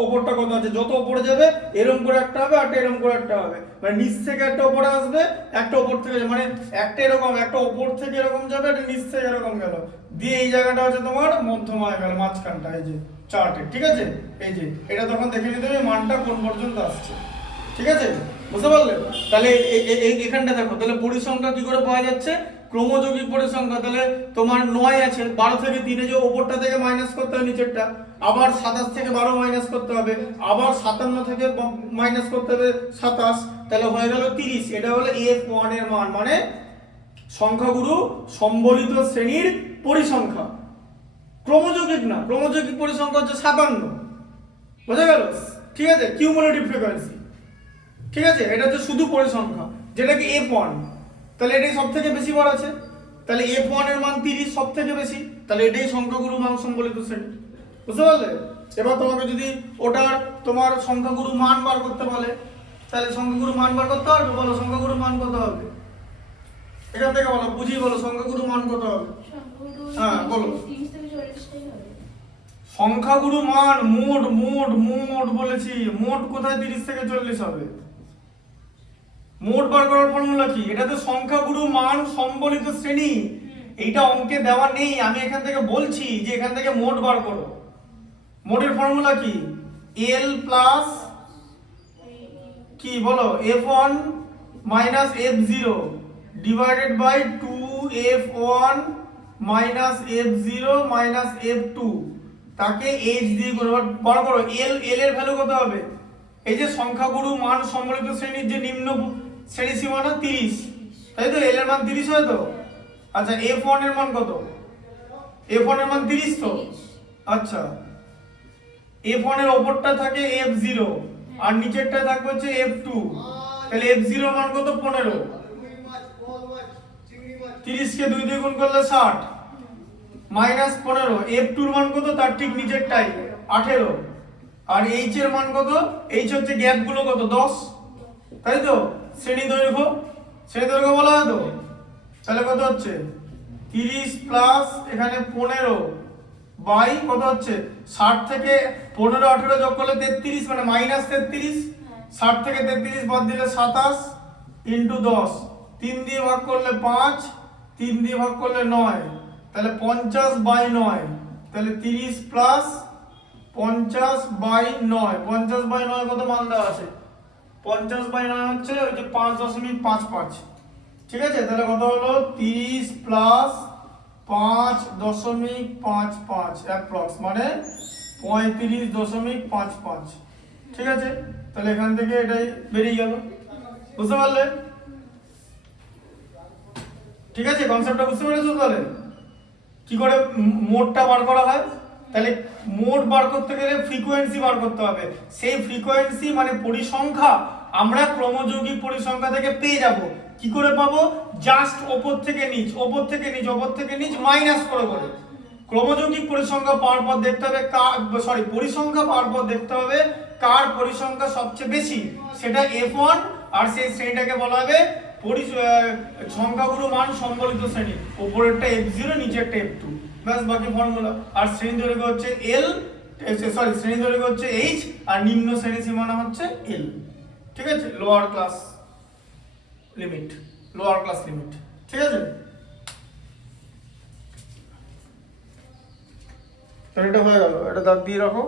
ওপরটা কত আছে, যত উপরে যাবে এরকম করে একটা হবে, আর এরকম করে একটা হবে, মানে নিচ থেকে একটা উপরে আসবে, একটা উপর থেকে, মানে একটা এরকম, একটা উপর থেকে এরকম যাবে, একটা নিচ থেকে এরকম গেল, দিয়ে এই জায়গাটা হচ্ছে তোমার মধ্যমা হয়ে গেল, মাঝখানটা এই যে চার্টে, ঠিক আছে। এই যে এটা তখন দেখে নিতে হবে মানটা কোন পর্যন্ত আসছে, ঠিক আছে, বুঝতে পারলে। তাহলে এখানটা দেখো, তাহলে পরিসংখ্যা কি করে পাওয়া যাচ্ছে, ক্রমযৌগিক পরিসংখ্যা। তাহলে তোমার 9 আছে, 12 থেকে 3 যে ওপরটা থেকে মাইনাস করতে হবে নিচেরটা, আবার 27 থেকে 12 মাইনাস করতে হবে, আবার 57 থেকে মাইনাস করতে হবে 27, তাহলে হয়ে গেল 30। এটা হলো f1 এর মান, মানে সংখ্যাগুরু সম্বলিত শ্রেণীর পরিসংখ্যা। ক্রমযৌগিক না, ক্রমযৌগিক পরিসংখ্যা হচ্ছে 57, বোঝা গেল, ঠিক আছে, কিউমুলেটিভ ফ্রিকোয়েন্সি, ঠিক আছে। এটা হচ্ছে শুধু পরিসংখ্যা, যেটা কি f1, তাহলে এটাই সব থেকে বেশি বার আছে, তাহলে f1 এর মান 30 সব থেকে বেশি, তাহলে এটাই সংখ্যাগুরু মান সম্বলিত শ্রেণী, বুঝতে পারলে। এবার তোমাকে যদি ওটার তোমার সংখ্যাগুরু মান বার করতে বলে, তাহলে সংখ্যাগুরু মান বার করতে হবে, বলো সংখ্যাগুরু মান কত হবে, এখান থেকে বলো, বুঝিয়ে বলো সংখ্যাগুরু মান কত হবে, হ্যাঁ বলো। সংখ্যাগুরু মান মোট মোট মোট বলেছি, মোট কোথায় 30 থেকে 40 হবে, মোট বার করার ফর্মুলা কি, এটা তো সংখ্যাগুরু মান সম্বলিত শ্রেণী, এইটা অঙ্কে দেওয়া নেই, আমি এখান থেকে বলছি যে এখান থেকে মোট বার করো। মোটের ফর্মুলা কি? এল প্লাস কি বলো, F1 minus F0 divided by 2F1 minus F0 minus F2, তাকে H দিয়ে বার করো। এল এর ভ্যালু কত হবে? এই যে সংখ্যাগুরু মান সম্বলিত শ্রেণীর যে নিম্ন শ্রেণী সীমানা 30, তাই তো? এল এর মান 30 হয় তো? আচ্ছা F1 এর মান কত? F1 এর মান 30 তো? আচ্ছা F1 এর উপরটা থাকে F0 আর নিচেরটা থাকবে হচ্ছে F2, তাহলে F0 মান কত? 15। 30 কে 2 দিয়ে গুণ করলে 60 মাইনাস 15। F2 এর মান কত? তার ঠিক নিচেরটাই 18। আর H এর মান কত? H হচ্ছে গ্যাপ গুলো কত? 10, তাই তো? শ্রেণী দৈর্ঘ্য বলা হয় তো? তাহলে কত হচ্ছে? 30 প্লাস এখানে 15 বাই কত হচ্ছে? 60 থেকে 15 18 যোগ করলে 33, মানে মাইনাস 33। 60 থেকে 33 বাদ দিলে 27 ইন্টু 10, 3 দিয়ে ভাগ করলে 5, 3 দিয়ে ভাগ করলে 9, তাহলে 50 বাই 9, তাহলে 30 প্লাস 50 বাই 9, 50 বাই 9 কত মান দেওয়া আছে? 50 বাই 9 হচ্ছে ওই যে 5.55, ঠিক আছে? তাহলে কত হলো? 30 প্লাস 5.55 অ্যাপ্রক্স, মানে 35.55, ঠিক আছে? তাহলে এখান থেকে এটাই বেরিয়ে গেল, বুঝতে পারলে? ঠিক আছে, কনসেপ্টটা বুঝতে পেরেছো? তাহলে কি করে মোডটা বার করা হয়? তাহলে মোড বার করতে গেলে ফ্রিকোয়েন্সি বার করতে হবে। সেই ফ্রিকোয়েন্সি মানে পরিসংখ্যা আমরা ক্রমযৌগিক পরিসংখ্যা থেকে পেয়ে যাব। কি করে পাবো? জাস্ট ওপর থেকে নিচ মাইনাস করে ক্রমযৌগিক পরিসংখ্যা পাওয়ার পর দেখতে হবে পরিসংখ্যা পাওয়ার পর দেখতে হবে কার পরিসংখ্যা সবচেয়ে বেশি, সেটা F1, আর সেই শ্রেণীটাকে বলা হবে সংখ্যাগুরু মান সম্বলিত শ্রেণী। উপরেরটা F0, নিচেরটা F2, ব্যাস বাকি ফর্মুলা। আর শ্রেণী দৈর্ঘ্য হচ্ছে শ্রেণী দৈর্ঘ্য হচ্ছে H, আর নিম্ন শ্রেণী সীমানা হচ্ছে L, ঠিক আছে? লোয়ার ক্লাস লিমিট, ঠিক আছে? তাহলে এটা হয়ে গেল, এটা দাগ দিয়ে রাখো।